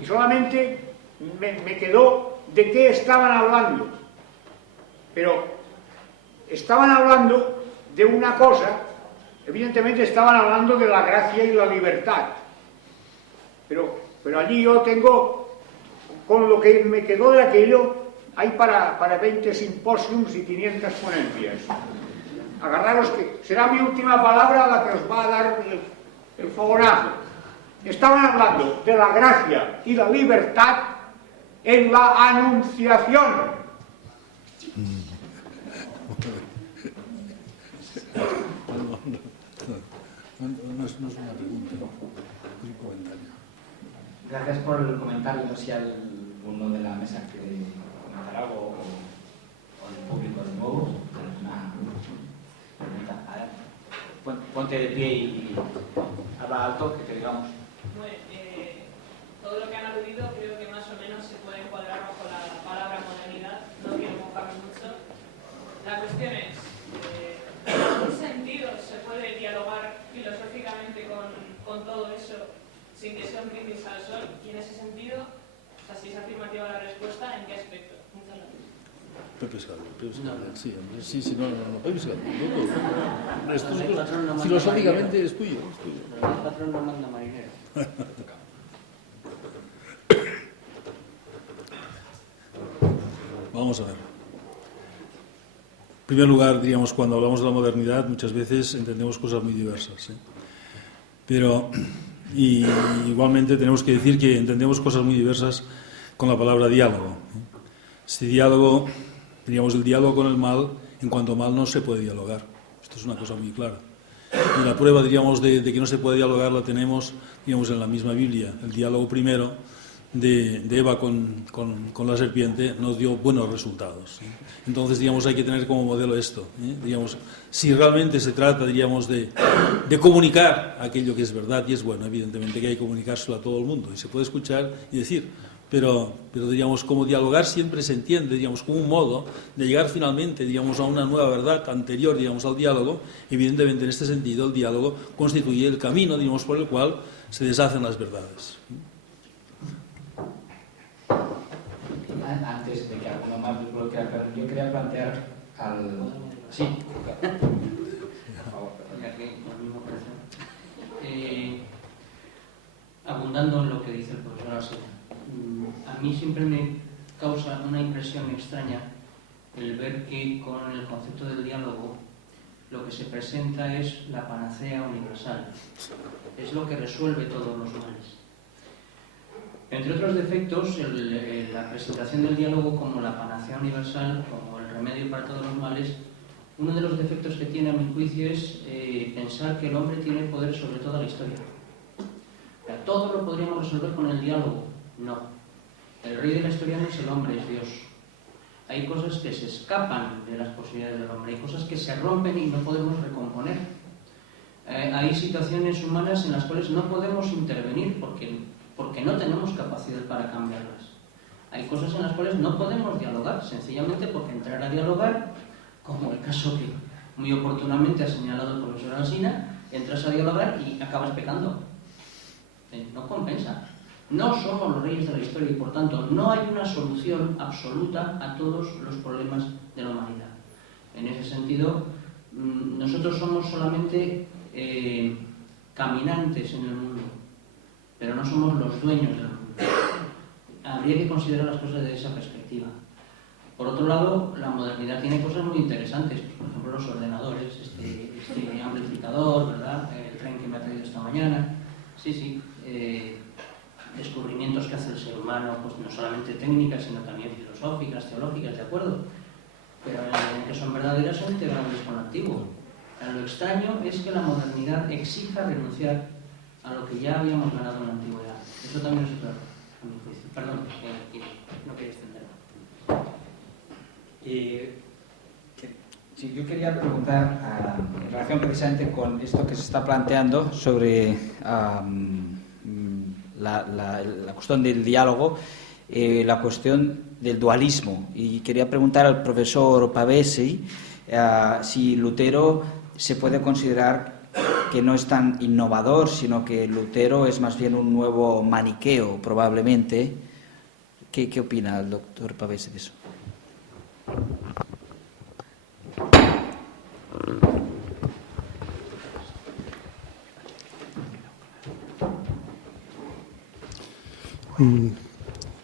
Y solamente me quedó de qué estaban hablando. Pero estaban hablando de una cosa, evidentemente estaban hablando de la gracia y la libertad. Pero allí yo tengo, con lo que me quedó de aquello, hay para 20 simposiums y 500 ponencias. Agarraros que será mi última palabra la que os va a dar el fogonazo. Estaban hablando de la gracia y la libertad en la Anunciación. No es una pregunta, es un comentario. Gracias por el comentario. No sé si alguno de la mesa quiere comentar algo o el público de nuevo. Una pregunta. A ver, ponte de pie y habla alto, que te digamos. Bueno, todo lo que han aludido creo que más o menos se puede encuadrar bajo la palabra modernidad. No quiero mojarme mucho. La cuestión es, ¿en algún sentido se puede dialogar filosóficamente con todo eso sin que sea un brindis al sol? Y en ese sentido, o sea, si es afirmativa la respuesta, ¿en qué aspecto? Muchas gracias. Pepe Escaldo. Sí, hombre, sí, no, Pepe Escaldo. Esto filosóficamente es tuyo. El patrón no manda marinero. Vamos a ver. En primer lugar, diríamos, cuando hablamos de la modernidad, muchas veces entendemos cosas muy diversas. Pero y igualmente tenemos que decir que entendemos cosas muy diversas con la palabra diálogo. Este diálogo, diríamos, el diálogo con el mal, en cuanto mal no se puede dialogar. Esto es una cosa muy clara. Y la prueba, diríamos, de que no se puede dialogar la tenemos, digamos, en la misma Biblia. El diálogo primero de Eva con la serpiente nos dio buenos resultados. Entonces, digamos, hay que tener como modelo esto. Digamos, si realmente se trata, diríamos, de comunicar aquello que es verdad y es bueno, evidentemente que hay que comunicárselo a todo el mundo y se puede escuchar y decir, pero diríamos, como dialogar siempre se entiende, digamos, como un modo de llegar finalmente, digamos, a una nueva verdad anterior, digamos, al diálogo. Evidentemente, en este sentido, el diálogo constituye el camino, digamos, por el cual se deshacen las verdades. Antes de que alguno más desbloquee, yo quería plantear al... Sí. Por favor. Abundando en lo que dice el profesor Alsina, a mí siempre me causa una impresión extraña el ver que con el concepto del diálogo lo que se presenta es la panacea universal, es lo que resuelve todos los males. Entre otros defectos, la presentación del diálogo como la panacea universal, como el remedio para todos los males, uno de los defectos que tiene a mi juicio es pensar que el hombre tiene poder sobre toda la historia. O sea, todo lo podríamos resolver con el diálogo. No. El rey de la historia no es el hombre, es Dios. Hay cosas que se escapan de las posibilidades del hombre, hay cosas que se rompen y no podemos recomponer. Hay situaciones humanas en las cuales no podemos intervenir porque no tenemos capacidad para cambiarlas. Hay cosas en las cuales no podemos dialogar, sencillamente porque entrar a dialogar, como el caso que muy oportunamente ha señalado el profesor Alsina, entras a dialogar y acabas pecando. No compensa. No somos los reyes de la historia y, por tanto, no hay una solución absoluta a todos los problemas de la humanidad. En ese sentido, nosotros somos solamente caminantes en el mundo, pero no somos los dueños del mundo. Habría que considerar las cosas desde esa perspectiva. Por otro lado, la modernidad tiene cosas muy interesantes, por ejemplo, los ordenadores, este amplificador, ¿verdad? El tren que me ha traído esta mañana. Sí, descubrimientos que hace el ser humano, pues no solamente técnicas, sino también filosóficas, teológicas, ¿de acuerdo? Pero en la medida en que son verdaderas son integrables con lo antiguo. Lo extraño es que la modernidad exija renunciar a lo que ya habíamos ganado en la antigüedad. Eso también es claro, a mi juicio. Perdón, no quería extenderlo. Sí, yo quería preguntar, en relación precisamente con esto que se está planteando sobre la cuestión del diálogo, la cuestión del dualismo. Y quería preguntar al profesor Pavesi si Lutero se puede considerar que no es tan innovador, sino que Lutero es más bien un nuevo maniqueo, probablemente. ¿Qué opina el doctor Pavesi de eso?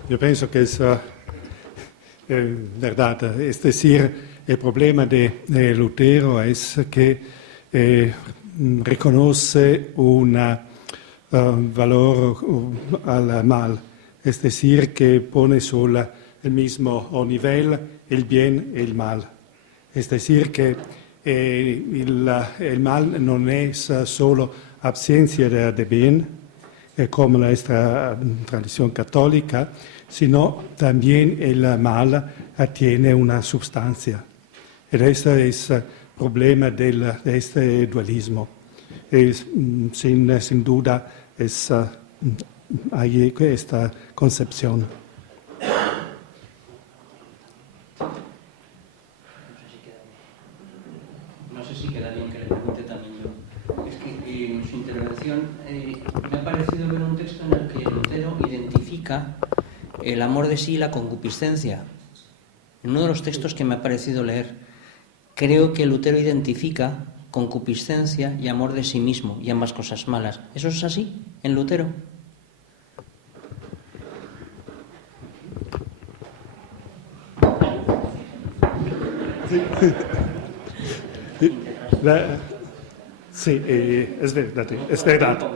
Yo pienso que es verdad. Es decir, el problema de Lutero es que reconoce un valor al mal. Es decir, que pone sobre el mismo nivel el bien y el mal. Es decir, que el mal no es solo absencia de bien, como nuestra tradición católica, sino también el mal tiene una sustancia. Y ese es el problema de este dualismo. Sin duda hay esta concepción. No sé si queda bien que le pregunte también yo. Es que en su intervención me ha parecido ver un texto en el que Lutero identifica el amor de sí y la concupiscencia. En uno de los textos que me ha parecido leer, creo que Lutero identifica concupiscencia y amor de sí mismo, y ambas cosas malas. ¿Eso es así en Lutero? Sí, es verdad, es verdad.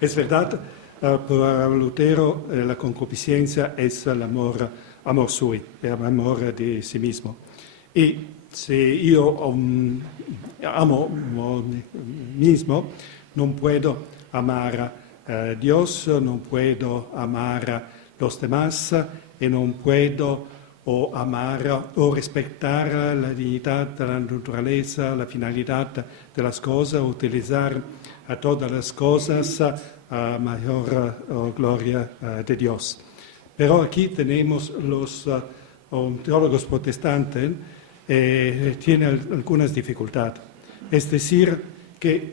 Es verdad, para Lutero la concupiscencia es el amor sui, el amor de sí mismo. Y si yo amo me mismo, no puedo amar a Dios, no puedo amar a los demás y no puedo amar o respetar la dignidad de la naturaleza, la finalidad de las cosas, utilizar a todas las cosas a mayor gloria de Dios. Pero aquí tenemos los teólogos protestantes tienen algunas dificultades. Es decir, que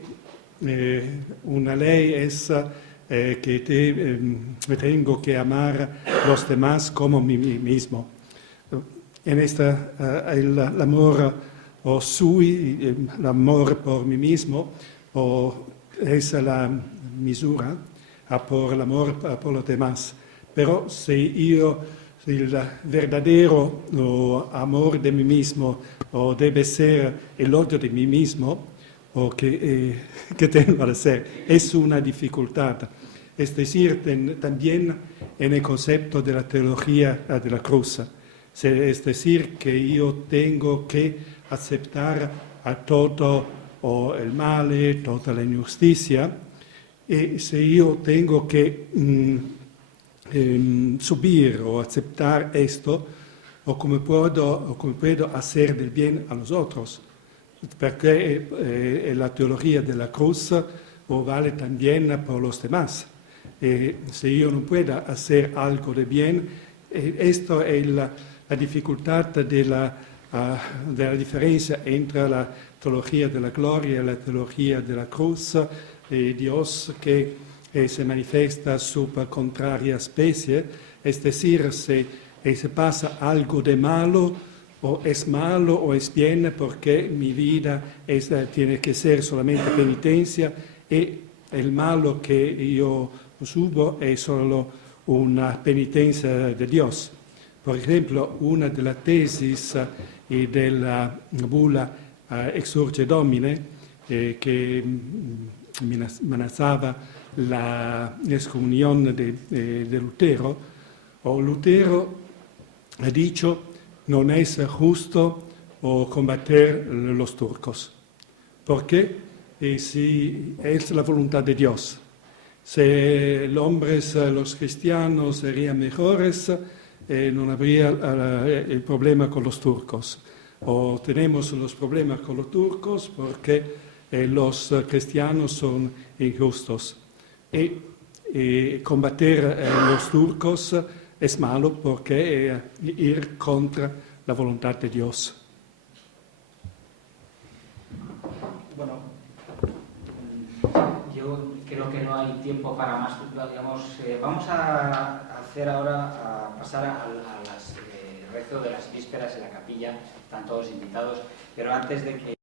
una ley es que tengo que amar a los demás como a mí mismo. En esta, el amor el amor por mí mismo es la misura por el amor por los demás. Pero si el verdadero amor de mí mismo debe ser el odio de mí mismo, o que tengo que hacer, es una dificultad. Es decir, también en el concepto de la teología de la cruz. Es decir, que yo tengo que aceptar a todo el mal, toda la injusticia, y si yo tengo que subir o aceptar esto, o como puedo hacer del bien a los otros, porque la teología de la cruz vale también por los demás. Si yo no puedo hacer algo de bien, esto es la dificultad de la diferencia entre la teología de la gloria y la teología de la cruz, Dios que se manifiesta sub contraria especie, es decir, si se pasa algo de malo o es bien, porque mi vida tiene que ser solamente penitencia y el malo que yo subo es solo una penitencia de Dios. Por ejemplo, una de las tesis de la bula Exsurge Domine que amenazaba la excomunión de Lutero, Lutero ha dicho: no es justo combater los turcos. ¿Por qué? Si es la voluntad de Dios. Si los cristianos serían mejores, no habría el problema con los turcos. O tenemos los problemas con los turcos porque los cristianos son injustos. Y combater los turcos es malo porque ir contra la voluntad de Dios. Bueno, yo creo que no hay tiempo para más. Digamos, vamos a hacer ahora, a pasar al rezo de las vísperas en la capilla. Están todos invitados, pero antes de que